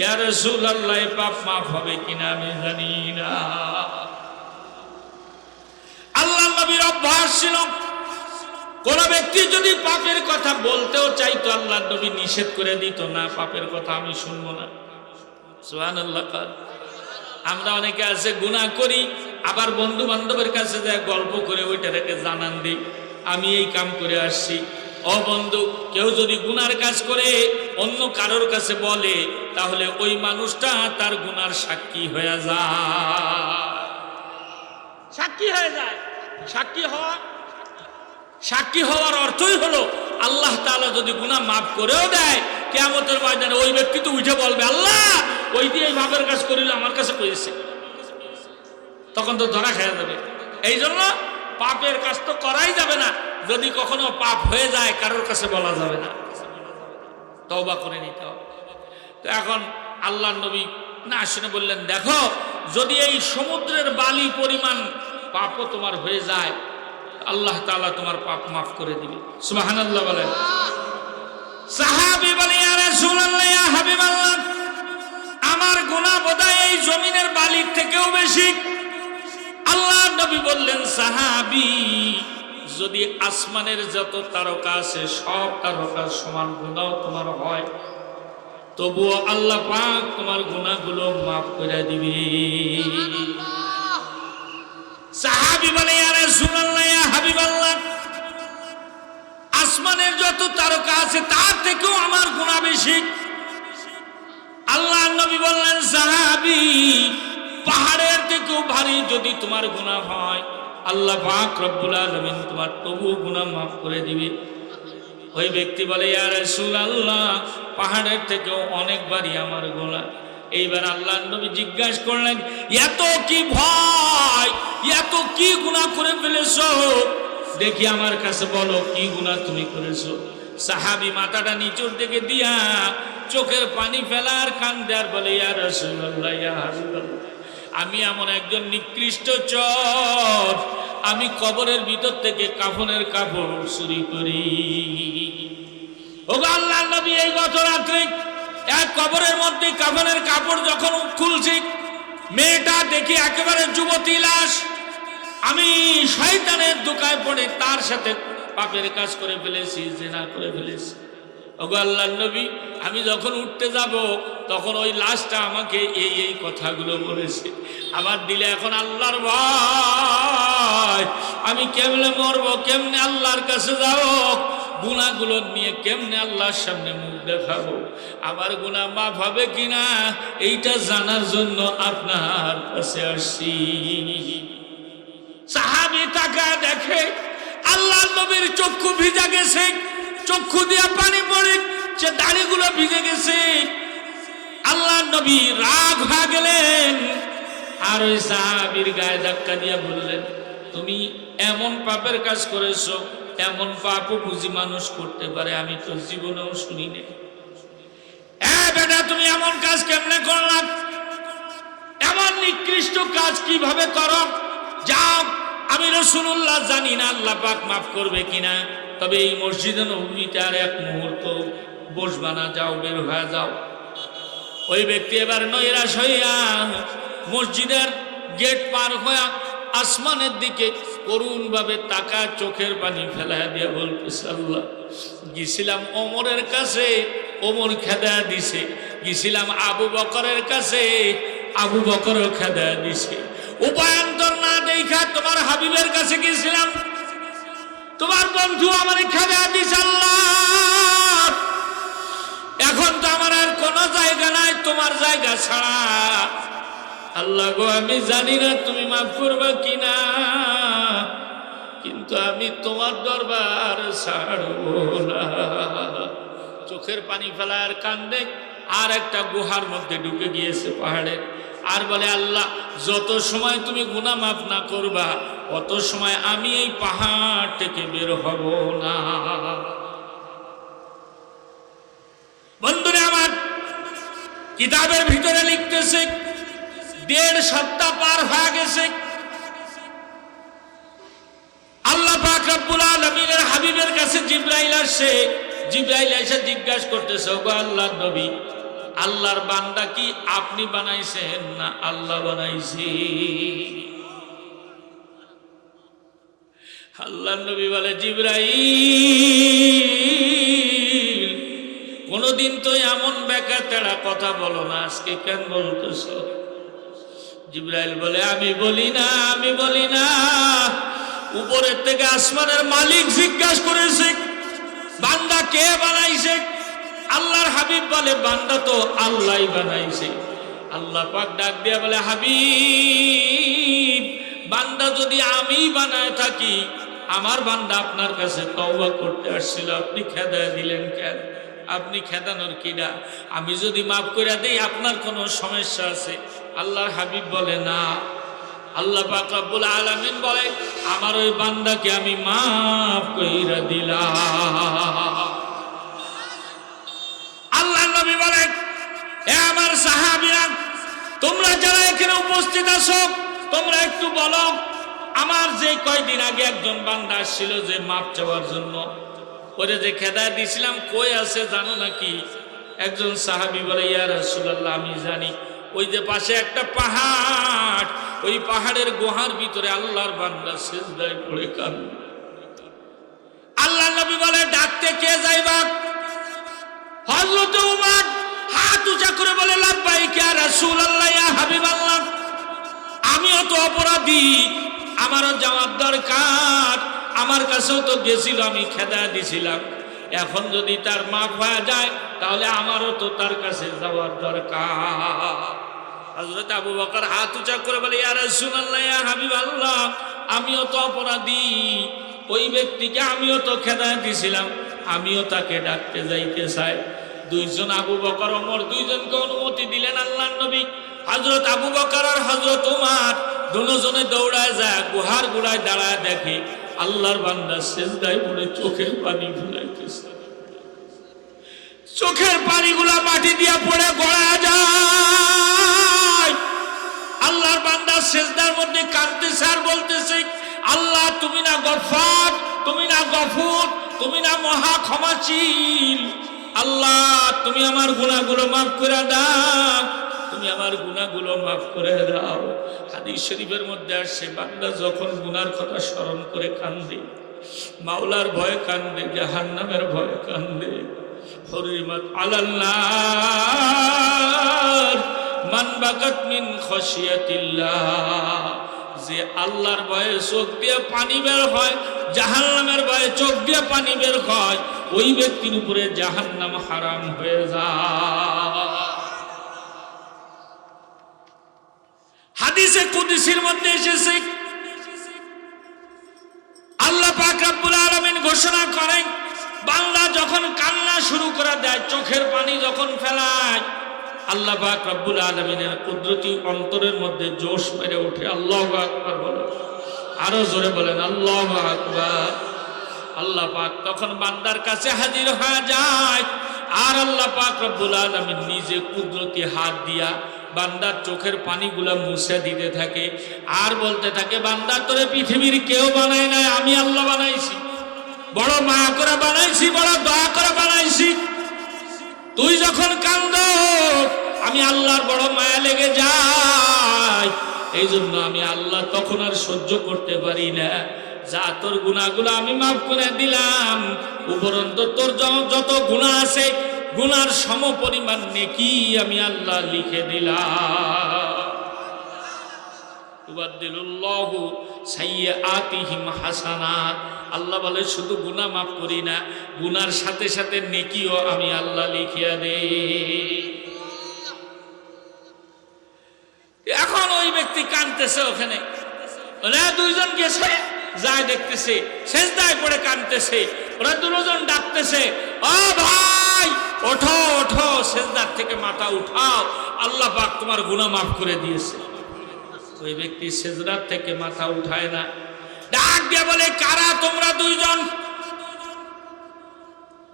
ইয়া রাসূলুল্লাহ, এই পাপ মাফ হবে কিনা আমি জানি না। আল্লাহ নবীর অভ্যাস ছিল, কোন ব্যক্তি যদি পাপের কথা বলতেও চাইতো, আল্লাহ নবী নিষেধ করে দিত, না, পাপের কথা আমি শুনবো না। সুবহানাল্লাহ। আমরা অনেকে আছে গুনাহ করি, আবার বন্ধু বান্ধবের কাছে যায় গল্প করে ওইটাকে জানান দিই, আমি এই কাম করে আসছি। ও বন্ধু, কেউ যদি গুনার কাজ করে অন্য কারোর কাছে বলে, তাহলে ওই মানুষটা তার গুনার সাক্ষী হয়ে যায়। সাক্ষী হয়ে যায়। সাক্ষী হওয়ার অর্থই হলো, আল্লাহ তাআলা যদি গুনাহ মাফ করেও দেয়, কিয়ামতের ময়দানে ওই ব্যক্তি তো উঠে বলবে, আল্লাহ ওই দিয়ে এই পাপের কাজ করিল, আমার কাছে কইছে। তখন তো ধরা খেয়ে যাবে। এই জন্য পাপের কাজ তো করাই যাবে না। যদি কখনো পাপ হয়ে যায়, কারোর কাছে বলা যাবে না, তওবা করে নিতে হবে। তো এখন আল্লাহর নবী না শুনে বললেন, দেখো, যদি এই সমুদ্রের বালি পরিমাণ পাপও তোমার হয়ে যায়, আল্লাহ তাআলা তোমার পাপ মাফ করে দিবে। সুবহানাল্লাহ বলেন। সাহাবী বলে, ইয়া রাসূলুল্লাহ, ইয়া হাবিবাল্লাহ, আমার গুনাহ বোধহয় এই জমিনের বালির থেকেও বেশি। আল্লাহর নবী বললেন, সাহাবী, যদি আসমানের যত তারকা আছে সব তারকার সমান গুনাহ তোমার হয়, তবুও আল্লাহ পাক তোমার গুনাহগুলো মাফ করে দিবে। সাহাবী বলে, ইয়া রাসূলুল্লাহ, ইয়া হাবিবাল্লাহ, আসমানের যত তারকা আছে তার থেকেও আমার গুনাহ বেশি। আল্লাহর নবী বললেন, সাহাবী, পাহাড়ের থেকেও ভারী যদি তোমার গুনাহ হয়, আল্লাহ পাক রব্বুল আলামিন তোমার তবুও গুনাহ মাফ করে দিবে। ওই ব্যক্তি বলে, ইয়া রাসূলুল্লাহ, পাহাড়ের থেকেও অনেক ভারী আমার গুনাহ। এইবার আল্লাহর নবী জিজ্ঞাসা করলেন, এত কি ভয়, এত কি গুনাহ করে ফেলেছো? দেখি আমার কাছে বলো, কি গুনাহ তুমি করেছো? সাহাবী মাথাটা নিচের দিকে দিয়া চোখের পানি ফেলার কান্দে আর বলে, ইয়া রাসূলুল্লাহ, ইয়া হাবিবাল্লাহ, আমি এমন একজন নিকৃষ্ট চোর, আমি কবরের ভিতর থেকে কাফনের কাপড় চুরি করি। ওগো আল্লাহর নবী, এই গত রাত্রে এক কবরের মধ্যে কাফনের কাপড় যখন খুলছি, মেয়েটা দেখি একেবারে যুবতী লাশ। আমি শয়তানের ধোঁকায় পড়ে তার সাথে পাপের কাজ করে ফেলেছি, জিনা করে ফেলেছি। ওগো আল্লাহর নবী, আমি যখন উঠতে যাব তখন ওই লাশটা আমাকে এই কথাগুলো বলেছে। আমার দিলে এখন আল্লাহর ভয়, আমি কেমনে মরবো, কেমনে আল্লাহর কাছে যাব, গুনাহগুলো নিয়ে কেমনে আল্লাহর সামনে মুখ দেখাবো, আমার গুনাহ মাফ হবে কিনা এইটা জানার জন্য আপনার কাছে আসছি। সাহাবী তাকায় দেখে আল্লাহর নবীর চক্ষু ভিজে গেছে, চক্ষু দিয়া পানি পড়ে, সে দাড়িগুলো ভিজে গেছে। আল্লাহর নবী রাগ হয়ে গেলেন, আর ওই সাহাবীর গায়ে ধাক্কা দিয়া বললেন, তুমি এমন পাপের কাজ করেছো, এমন পাপও বুঝি মানুষ করতে পারে, আমি তো জীবনেও শুনি নাই। বেটা, তুমি এমন কাজ কেমনে করলাম? এমন নিকৃষ্ট কাজ কিভাবে করো? যাও, আমি রাসূলুল্লাহ জানি না আল্লাহ পাক মাফ করবে কিনা, তবে এই মসজিদে নববীতে আর এক মুহূর্ত বসবা না, যাও, বের হয়ে যাও। ওই ব্যক্তি এবার নৈরাশ হইয়া মসজিদের গেট পার হইয়া আসমানের দিকে করুণ ভাবে তাকা চোখের পানি ফেলাইয়া দিয়া বলতেছে, আল্লাহ, গেছিলাম ওমরের কাছে, ওমর খেদা দিছে, গেছিলাম আবু বকরের কাছে, আবু বকরও খেদা দিছে, উপায়ান্তর না দেখা তোমার হাবিবের কাছে গেছিলাম, তোমার বন্ধু আমার খেদা দিছে। আল্লাহ, এখন তো আমার আর কোনো জায়গা নাই তোমার জায়গা ছাড়া। আল্লাহ গো, আমি জানি না তুমি মাফ করবা কিনা, কিন্তু আমি তোমার দরবার ছাড়বো না। চোখের পানি ফেলার কান্দে আর একটা গুহার মধ্যে ঢুকে গিয়েছে পাহাড়ে, আর বলে, আল্লাহ, যত সময় তুমি গুনাহ মাফ না করবা অত সময় আমি এই পাহাড় থেকে বের হব না। বন্ধুরা আমার, কিতাবের ভিতরে লিখতেছে 1.5 সপ্তাহ পার হয়ে গেছে। আল্লাহ পাক রব্বুল আলামিনের হাবিবের কাছে জিবরাইল আসে। জিবরাইল এসে জিজ্ঞাসা করতেছে, ওগো আল্লাহর নবী, আল্লাহর বান্দা কি আপনি বানাইছেন না আল্লাহ বানাইছে? আল্লাহর নবী বলে, জিবরাইল, কোনদিন তো এমন বেকা তেড়া কথা বলো না, আজকে কেন বলতেছ? জিবরাইল বলে, আমি বলি না, আমি বলি না। উপরের থেকে আসমানের মালিক জিজ্ঞাসা করেছে, বান্দা কে বানাইছে? আল্লাহর হাবিব বলে, বান্দা তো আল্লাহই বানাইছে। আল্লাহ পাক ডাক দিয়া বলে, হাবিব, বান্দা যদি আমি বানায় থাকি, আমার বান্দা আপনার কাছে তওবা করতে আসছিল, আপনি খেদা দিলেন কেন? আপনি খেদানোর কিনা? আমি যদি মাফ করে দেই আপনার কোনো সমস্যা আছে? আল্লাহর হাবিব বলে, না। আল্লাহ পাক রব্বুল আলামিন বলে, আমার ওই বান্দাকে আমি মাফ কইরা দিলাম। আল্লাহ নবী বলে, হে আমার সাহাবীরা, তোমরা যারা এখানে উপস্থিত আছো, তোমরা একটু বলো, আমার যে কয়দিন আগে একজন বান্দা আসছিল যে মাফ চাওয়ার জন্য, ওরে যে খেদা দিছিলাম, কই আছে জানো নাকি? একজন সাহাবী বলে, ইয়া রাসূলুল্লাহ, আমি জানি। ওই যে পাশে একটা পাহাড়, ওই পাহাড়ের গুহার ভিতরে আল্লাহর বান্দা সিজদায় পড়ে কাঁদে। আল্লাহ নবী বলে, ডাকতে কে যাইবা? হযরত উমর হাত উঁচা করে বলে, লাব্বাইক ইয়া রাসূলুল্লাহ, ইয়া হাবিবাল্লাহ, আমিও তো অপরাধী, আমারও যাওয়ার দরকার। আমার কাছেও তো গেছিল, আমি খেদা দিছিলাম। এখন যদি তার মাফ হয়ে যায়, তাহলে আমারও তো তার কাছে যাওয়ার দরকার। হযরত আবু বকর হাত উঁচা করে বলে, ইয়া রাসূলুল্লাহ, ইয়া হাবিবাল্লাহ, আমিও তো অপরাধী, ওই ব্যক্তিকে আমিও তো খেদা দিছিলাম, আমিও তাকে ডাকতে যাইতে চাই। দুইজন, আবু বকর ওমর, দুইজনকে অনুমতি দিলেন আল্লাহর নবী। হযরত আবু বকর আর হযরত ওমর দুজনে দৌড়ায় যায়, গুহার গোড়ায় দাঁড়ায় দেখে আল্লাহর বান্দা সিজদায় পড়ে চোখের পানি ফেলাইতেছে। চোখের পানিগুলা মাটি দিয়া পড়ে গড়ায় যায়। আল্লাহর বান্দা সিজদার মধ্যে কাঁদতেছে আর বলতেছে, আল্লাহ, তুমি না গফফার, তুমি না গফুর, তুমি না মহা ক্ষমাশীল। আল্লাহ, তুমি আমার গুনাহগুলো মাফ করে দাও, তুমি আমার গুনাহগুলো মাফ করে দাও। হাদিস শরীফের মধ্যে আসছে, বান্দা যখন গুনার কথা স্মরণ করে কান্দে, মাওলার ভয়ে কান্দে, জাহান্নামের ভয়ে কান্দে। হুরিমাত আলান্নার মান বাকাত মিন খাশিয়াতিল্লাহ, যে আল্লাহর ভয়ে চোখ দিয়ে পানি বের হয়, জাহান্নামের ভয়ে চোখ দিয়ে পানি বের হয়, ওই ব্যক্তির উপরে জাহান্নাম হারাম হয়ে যায়। হাদিসে কুদসির মধ্যে এসেছে, আল্লাহ পাক রব্বুল আলামিন ঘোষণা করেন, বান্দা যখন কান্না শুরু করে দেয়, চোখের পানি যখন ফেলায়, আল্লাহ পাক রব্বুল আলামিনের কুদরতি অন্তরের মধ্যে জোশ মেরে ওঠে। আল্লাহু আকবার বলেন, আরো জোরে বলেন, আল্লাহু আকবার। আল্লাহ পাক তখন বান্দার কাছে হাজির হয়ে যায়, আর আল্লাহ পাক রব্বুল আলামিন নিজে কুদরতি হাত দিয়া বান্দার চোখের পানিগুলা মুছে দিতে থাকে আর বলতে থাকে, বান্দা তোরে পৃথিবীর কেউ বানায় নাই, আমি আল্লাহ বানাইছি, বড় মায়া করে বানাইছি, বড় দয়া করে বানাইছি। তুই যখন কান্দ আমি আল্লাহর বড় মায়া লেগে যায়, এই জন্য আমি আল্লাহ তখন আর সহ্য করতে পারি না। যা তোর গুনাহগুলো আমি মাফ করে দিলাম, উপরন্তু তোর যত গুনাহ আছে গুনার সম পরিমাণ নেকি আমি আল্লাহ লিখে দিলাম। তুবাদদিলুল্লাহু সাইয়্যাতিহিম হাসানাত। আল্লাহ বলে শুধু গুনাহ মাফ করি না, গুনার সাথে সাথে নেকিও আমি আল্লাহ লিখিয়া দেই। এখন ওই ব্যক্তি কাঁদতেছে, ওখানে ওরা দুইজন গেছে, যায় দেখতেছে সেজদায় পড়ে কাঁদতেছে, ওরা দুজন ডাকতেছে, ও ভাই ওঠো ওঠো, সেজদার থেকে মাথা উঠাও, আল্লাহ পাক তোমার গুনাহ মাফ করে দিয়েছে। ওই ব্যক্তি সেজদার থেকে মাথা উঠায় না, ডাক দিয়ে বলে, কারা তোমরা দুইজন?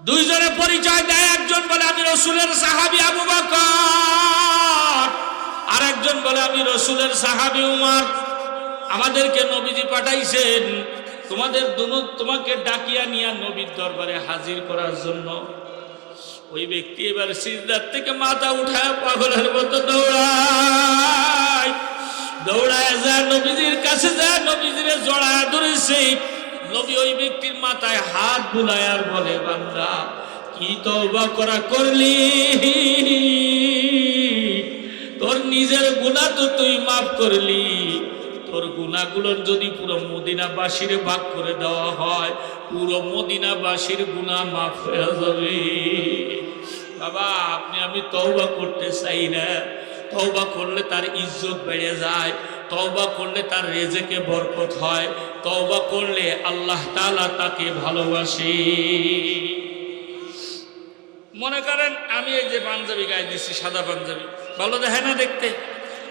দুইজনে পরিচয় দেয়, একজন বলে আমি রাসূলের সাহাবী আবু বকর, আর একজন বলে আমি রাসূলের সাহাবী উমর। আমাদেরকে নবীজি পাঠাইছেন তোমাকে ডাকিয়া নিয়ে নবীর দরবারে হাজির করার জন্য। ওই ব্যক্তি এবার সিজদার থেকে মাথা উঠায় পাগলের মতো দৌড়ায় যায় নবীজির কাছে, যায় নবীজিরে জড়ায় ধরেছে। নবী ওই ব্যক্তির মাথায় হাত বুলায় আর বলে, বান্দা কি তওবা করা করলি, তোর নিজের গুনাহ তো তুই মাফ করলি, তোর গুনাহগুলোর যদি পুরো মদিনাবাসীর ভাগ করে দেওয়া হয়, পুরো মদিনাবাসীর গুনাহ মাফ হয়ে যাবে। বাবা আপনি আমি তওবা করতে চাই না, তওবা করলে তার ইজ্জত বেড়ে যায়, তওবা করলে তার রেজেকে বরকত হয়, তওবা করলে আল্লাহ তাআলা তাকে ভালোবাসে। মনে করেন আমি এই যে পাঞ্জাবি গায়ে দিচ্ছি, সাদা পাঞ্জাবি, ভালো দেখে না দেখতে,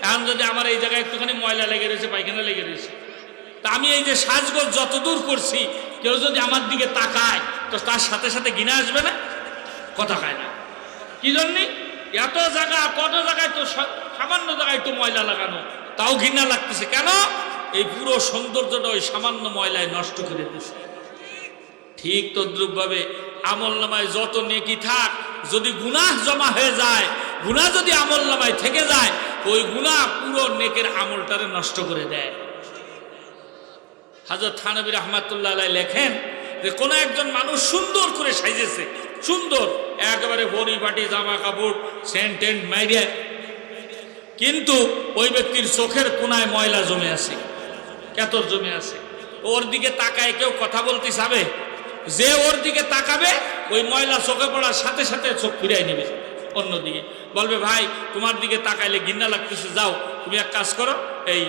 এখন যদি আমার এই জায়গায় একটুখানি ময়লা লেগে রয়েছে, পায়খানা লেগে রয়েছে, তা আমি এই যে সাজগোজ যত দূর করছি, কেউ যদি আমার দিকে তাকায় তো তার সাথে সাথে ঘৃণা আসবে না? কথা খায় না। কি জন্যে? এত জায়গা, কত জায়গায় তো সামান্য জায়গায় একটু ময়লা লাগানো, তাও ঘৃণা লাগতেছে। কেন? এই পুরো সৌন্দর্যটা ওই সামান্য ময়লায় নষ্ট করে দিচ্ছে। ঠিক তদ্রুপ ভাবে আমলনামায় যত নেকি থাক, যদি গুনাহ জমা হয়ে যায়, গুনাহ যদি আমলনামায় থেকে যায়, ওই গুনাহ পুরো নেকের আমলটারে নষ্ট করে দেয়। হযরত থানবী রাহমাতুল্লাহ আলাইহি লেখেন যে কোন একজন মানুষ সুন্দর করে সাজেছে, সুন্দর একেবারে পরিপাটি জামা কাপড় সেন্ট টেন্ট মাইরে, কিন্তু ওই ব্যক্তির চোখের কোনায় ময়লা জমে আছে, কেতর জমে আছে। ওর দিকে তাকায় কেউ কথা বলতে চাবে? যে ওর দিকে তাকাবে ওই ময়লা চোখে পড়ার সাথে সাথে চোখ ফিরাই নেবে অন্যদিকে, বলবে ভাই তোমার দিকে তাকাইলে ঘৃণা লাগতেছে, যাও তুমি এক কাজ করো, এই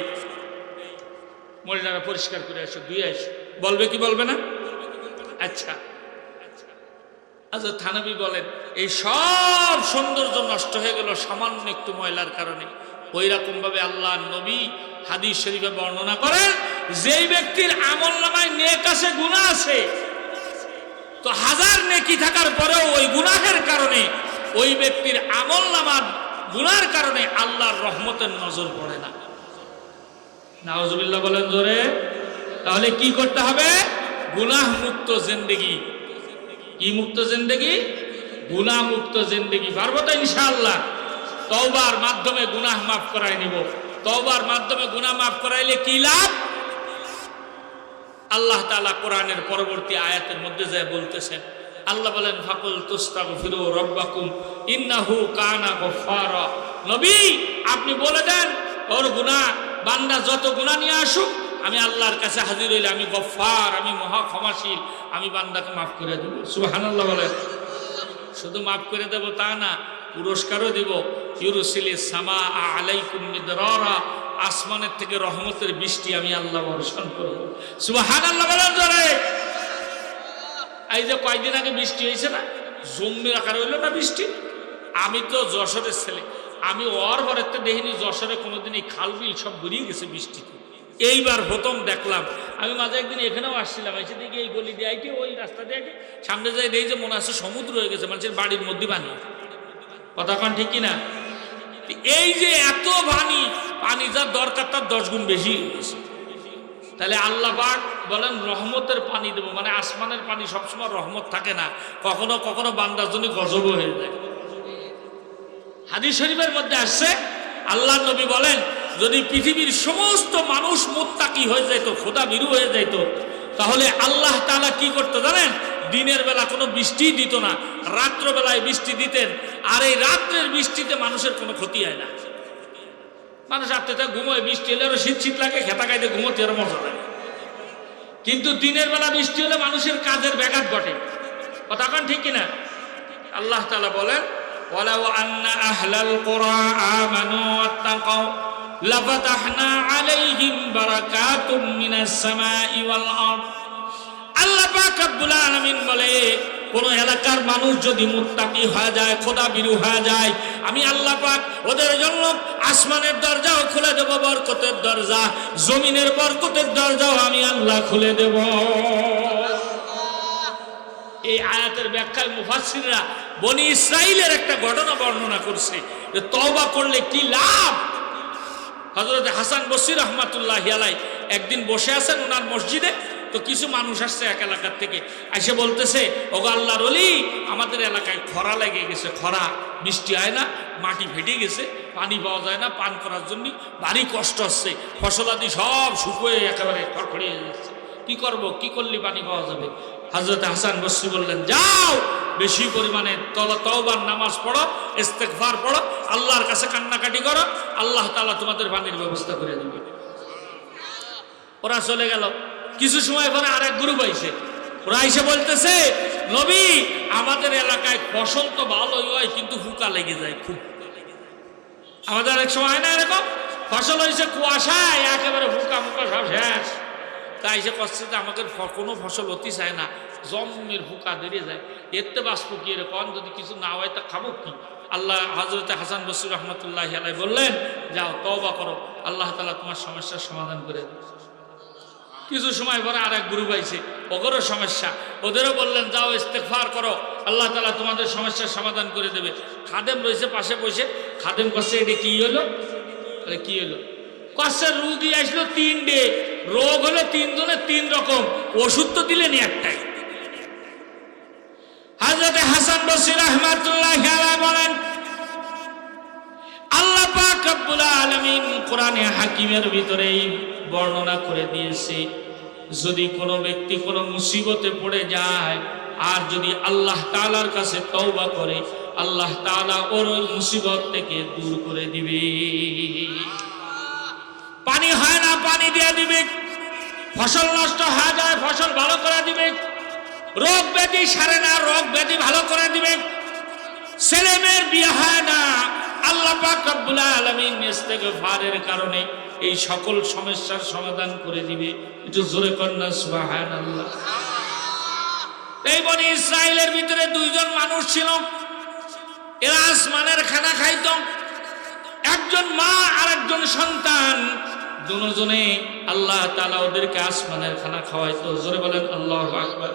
ময়লাটা পরিষ্কার করে আসো, ধুয়ে আসো। বলবে কি বলবে না? আচ্ছা আচ্ছা, থানবী বলেন এই সব সৌন্দর্য নষ্ট হয়ে গেল সামান্য একটু ময়লার কারণে। ওই রকম ভাবে আল্লাহ নবী হাদিস শরীফে বর্ণনা করেন, যেই ব্যক্তির আমলনামায় নেক আছে গুনাহ আছে, তো হাজার নেকি থাকার পরেও ওই গুনাহের কারণে ওই ব্যক্তির আমলনামার গুনার কারণে আল্লাহর রহমতের নজর পড়ে না। নাউজুবিল্লাহ বলেন জোরে। তাহলে কি করতে হবে? গুনাহ মুক্ত জিন্দেগি। কি মুক্ত জিন্দেগি? গুনাহ মুক্ত জিন্দেগি। পারবো তো ইনশাআল্লাহ? তওবার মাধ্যমে গুনাহ মাফ করাই নিব। তওবার মাধ্যমে গুনাহ মাফ করাইলে কি লাভ? আল্লাহ তাআলা কোরআনের পরবর্তী আয়াতের মধ্যে যায় বলতেছেন, আল্লাহ বলেন ফাকুল তুস্তাগফিরু রাব্বাকুম ইন্নাহু কানা গফফারা। নবী আপনি বলে দেন ওর গুনাহ, বান্দা যত গুনাহ নিয়ে আসুক আমি আল্লাহর কাছে হাজির হইলে আমি গফফার, আমি মহা ক্ষমাশীল, আমি বান্দাকে মাফ করে দেব। সুবহানাল্লাহ বলেন। শুধু মাফ করে দেব তা না, পুরস্কারও দেব। ইউরসিলিস সামা আলাইকুম মিদরারা, আসমানের থেকে রহমতের বৃষ্টি আমি আল্লাহ বর্ষণ করব। সুবহানাল্লাহ বলেন জোরে। এই যে কয়েকদিন আগে বৃষ্টি হয়েছে না, জম্বির আকারে হইল না বৃষ্টি। আমি তো যশোরের ছেলে, আমি ওর ঘরেতে দেখিনি যশোরে কোনোদিন এই খাল বিল সব বেরিয়ে গেছে বৃষ্টিতে। এইবার প্রথম দেখলাম। আমি মাঝে একদিন এখানেও আসছিলাম, এসে দেখি এই গলি দিয়ে আইটি ওই রাস্তা দিয়ে সামনে যাই দেখি যে মনে হচ্ছে সমুদ্র হয়ে গেছে, মানুষের বাড়ির মধ্যে বানিয়ে। কথা কন ঠিক কিনা? এই যে এত পানি যার দরকার তার 10 গুণ বেশি হয়ে গেছে। তাহলে আল্লাহ পাক বলেন রহমতের পানি দেবো, মানে আসমানের পানি সবসময় রহমত থাকে না, কখনো কখনো বান্দার জন্য গজব হয়ে যায়। হাদিস শরীফের মধ্যে আসছে আল্লাহ নবী বলেন, যদি পৃথিবীর সমস্ত মানুষ মুত্তাকি হয়ে যাইতো, খোদা ভীরু হয়ে যাইতো, তাহলে আল্লাহ তাআলা কি করতো জানেন? দিনের বেলা কোনো বৃষ্টি দিত না, রাত্র বেলায় বৃষ্টি দিতেন। আর এই রাত্রের বৃষ্টিতে মানুষের কোনো ক্ষতি হয় না। মানুষ রাত্রে ঘুমোয়, বৃষ্টি হলে আরো শীত লাগে, খেতা খাইতে ঘুমোতে আরো মজা লাগে। কিন্তু দিনের বেলা বৃষ্টি হলে মানুষের কাজের ব্যাঘাত ঘটে। কথা কন ঠিক কিনা? আল্লাহ তাআলা বলেন, ওয়ালাউ আন্না আহলাল কুরা আমানু ওয়াত্তাকাউ লাফাতাহনা আলাইহিম বারাকাতুম মিনাস সামাই ওয়াল আরদ। আল্লাহ পাক রব্বুল আলামিন বলে, কোন এলাকার মানুষ যদি মুত্তাকি হয়ে যায়, খোদা ভীরু হয়ে যায়, আমি আল্লাহ পাক ওদের জন্য আসমানের দরজাও খুলে দেব, বরকতের দরজা, জমিনের বরকতের দরজাও আমি আল্লাহ খুলে দেব। এই আয়াতের ব্যাখ্যায় মুফাসসিররা বনি ইসরাইলের একটা ঘটনা বর্ণনা করছে যে তওবা করলে কি লাভ। হযরত হাসান বসরি রাহমাতুল্লাহি আলাইহি একদিন বসে আছেন ওনার মসজিদে, তো কিছু মানুষ আসছে এক এলাকার থেকে, এসে বলতেছে, ওগো আল্লাহর ওলি, আমাদের এলাকায় খরা লেগে গেছে, খরা, বৃষ্টি হয় না, মাটি ফেটে গেছে, পানি পাওয়া যায় না, পান করার জন্য ভারী কষ্ট হচ্ছে, ফসলাদি সব শুকিয়ে একেবারে খড়খড়িয়ে যাচ্ছে, কি করব, কি করলে পানি পাওয়া যাবে? হযরত হাসান বসরি বললেন, যাও বেশি পরিমাণে তওবার নামাজ পড়ো, ইস্তেগফার পড়ো, আল্লাহর কাছে কান্নাকাটি করো, আল্লাহ তাআলা তোমাদের পানির ব্যবস্থা করে দেবে। ওরা চলে গেল। কিছু সময় পরে আরেক গ্রুপ আইছে, ওরা এসে বলতেছে, নবী, আমাদের এলাকায় ফসল তো ভালোই হয় কিন্তু ফুকা লেগে যায় খুব। আমাদের এক সময় হয় না এরকম, ফসল হয়েছে কুয়াশায় একেবারে ফুকা মুকা সব শেষ। তাই সে কষ্ট যে আমাকে কোনো ফসল হতে চায় না, জমের ফুকা বেরিয়ে যায়, এতে বাষ্প কি এরকম, যদি কিছু না হয় তা খাবো কি? আল্লাহ হযরত হাসান বসরি রাহমাতুল্লাহি আলাইহি বললেন, যাও তওবা করো, আল্লাহ তাআলা তোমার সমস্যার সমাধান করে দেবে। কিছু সময় পরে আর এক গ্রুপ আইছে, ওদেরও সমস্যা, ওদেরও বললেন, যাও ইস্তেগফার করো, আল্লাহ তাআলা তোমাদের সমস্যার সমাধান করে দেবে। খাদেম রয়েছে পাশে বসে, খাদেম কাছে এটা কি হলো? কি হলো? কষ্টের রোগী আসলো 3 রোগ হলো 3 জনের 3 রকম, ওষুধ তো দিলেন একটাই। হযরত হাসান বসরি রাহমাতুল্লাহি আলাইহি বলেন, আল্লাহ পাক রব্বুল আলামিন কোরআনে হাকিমের ভিতরে বর্ণনা করে দিয়েছে, যদি কোনো ব্যক্তি কোনো মুসিবতে পড়ে যায় আর যদি আল্লাহ তাআলার কাছে তওবা করে, আল্লাহ তাআলা ওর মুসিবত থেকে দূর করে দিবে। পানি হয় না, পানি দিয়ে দিবে। ফসল নষ্ট হয়ে যায়, ফসল ভালো করে দিবে। রোগ ব্যাধি সারে না, রোগ ব্যাধি ভালো করে দিবে। ছেলে মেয়ের বিয়ে হয় না, আল্লাহ পাক রব্বুল আলামিন ইস্তেগফারের কারণে এই সকল সমস্যার সমাধান করে দিবে। একটু জোরে কন্যা সুবহানাল্লাহ। এই বনি ইসরাইলের ভিতরে 2 জন মানুষ ছিল, এরা আসমানের খানা খাইত। একজন মা আর একজন সন্তান, দুজনে আল্লাহ তাআলা ওদেরকে আসমানের খানা খাওয়াইতো। জোরে বলেন আল্লাহু আকবার।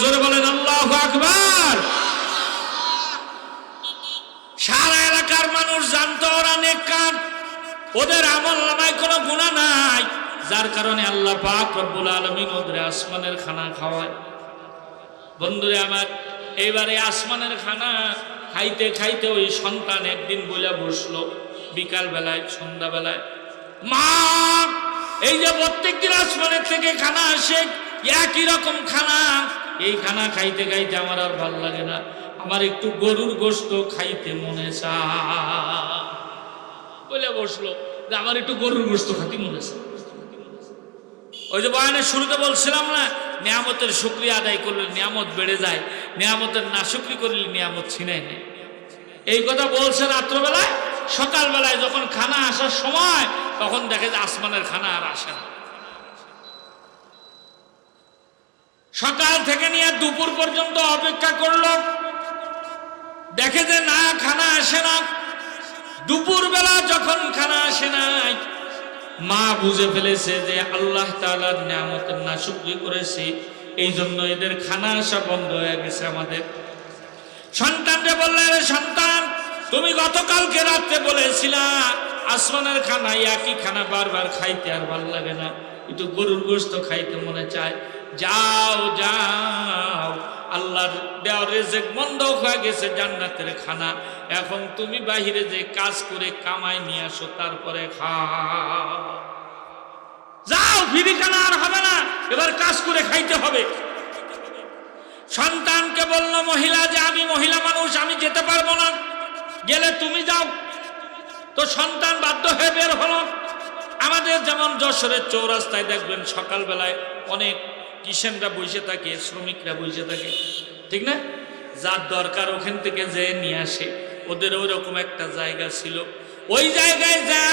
জোরে বলেন আল্লাহু আকবার। সারা এলাকার মানুষ জানতো ওরা নেককার, ওদের আমল নামায় কোনো গুনাহ নাই, যার কারণে আল্লাহ পাক রব্বুল আলামিন ওদের আসমানের খানা খাওয়ায়। বন্ধুরে আমার, এইবারে আসমানের খানা খাইতে খাইতে ওই সন্তান একদিন বলে বসলো, বিকাল বেলায় সন্ধ্যা বেলায়, মা, এই যে প্রত্যেকদিন আসমানের থেকে খানা আসে, একই রকম খানা, এই খানা খাইতে খাইতে আমার আর ভালো লাগে না, আমার একটু গরুর গোশত খাইতে মনে চায়। বলে বসলো যে আমার একটু গরুর গোশত খাইতে মনে চায়। ওই যে বয়ানের শুরুতে বলছিলাম না, নিয়ামতের শুকরিয়া আদায় করলে নিয়ামত বেড়ে যায়, নিয়ামতের নাশুকরি করলে নিয়ামত ছিনাই নেয়। এই কথা বলছে রাত্রবেলায়। সকালবেলায় যখন খানা আসার সময়, তখন দেখে যে আসমানের খানা আর আসে না। সকাল থেকে নিয়ে দুপুর পর্যন্ত অপেক্ষা করলো, দেখে যে না, খানা আসে না। দুপুর বেলা যখন খানা আসে নাই, মা বুঝে ফেলেছে যে আল্লাহ তাআলার নিয়ামতের নাশুকরি করেছে, এই জন্য এদের খানা আসা বন্ধ হয়ে গেছে। আমাদের সন্তানকে বললেন, সন্তান, তুমি গতকালকে রাত্রে বলেছিলা আসমানের খানা একই খানা বারবার খাইতে আর ভালো লাগে না, একটু গরুর গোশত খাইতে মনে চায়। যাও যাও, আল্লাহর দেওয়া রিজিক বন্ধ হয়ে গেছে, জান্নাতের খানা। এখন তুমি বাহিরে যে কাজ করে কামাই নিয়ে আসো, তারপরে খাও। যাও, ফিরি খানা আর হবে না, এবার কাজ করে খাইতে হবে। সন্তানকে বলল মহিলা যে আমি মহিলা মানুষ, আমি যেতে পারবো না, গেলে তুমি যাও। তো সন্তান বাধ্য হয়ে বের হলো। আমাদের যেমন যশোরের চৌরাস্তায় দেখবেন সকালবেলায় অনেক কিষেনরা বসে থাকে, শ্রমিকরা বসে থাকে, ঠিক না? যার দরকার ওখান থেকে যে নিয়ে আসে, ওদের ওই রকম একটা জায়গা ছিল। ওই জায়গায় যা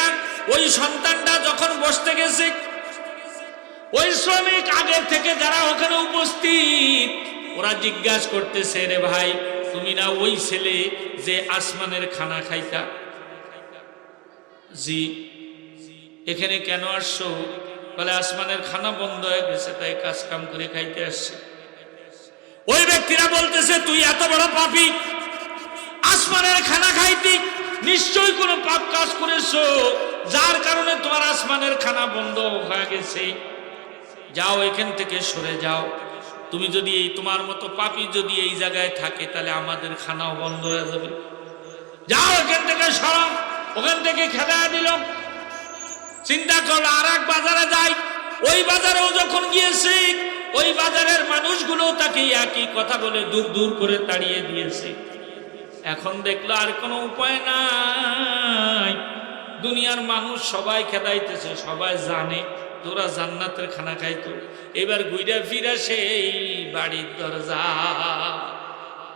ওই সন্তানটা যখন বসতে গেছে, ওই শ্রমিক আগের থেকে যারা ওখানে উপস্থিত, ওরা জিজ্ঞাসা করতেছে, রে ভাই তুমি না ওই ছেলে যে আসমানের খানা খাইতা? জি। এখানে কেন আসছো? বলে আসমানের খানা বন্ধ হয়ে গেছে, তাই কাজ কাম করে খাইতে আসছে। ওই ব্যক্তিরা বলতেছে, তুই এত বড় পাপী, আসমানের খানা খাইতি, নিশ্চয়ই কোনো পাপ কাজ করেছো, যার কারণে তোমার আসমানের খানা বন্ধ হয়ে গেছে। যাও, এখান থেকে সরে যাও। তুমি যদি এই তোমার মতো পাপী যদি এই জায়গায় থাকে, তাহলে আমাদের খানাও বন্ধ হয়ে যাবে। যাও, এখান থেকে সরো। ওখান থেকে খেদা দিল। চিন্তা করলো আর এক বাজারে যাই। ওই বাজারেও যখন গিয়েছে, ওই বাজারের মানুষগুলো তাকে একই কথা বলে দূর দূর করে তাড়িয়ে দিয়েছে। এখন দেখলো আর কোনো উপায় নাই, দুনিয়ার মানুষ সবাই খেদাইতেছে, সবাই জানে তোরা জান্নাতের খানা খাইতো। এবার ঘুরে ফিরে সেই বাড়ির দরজা।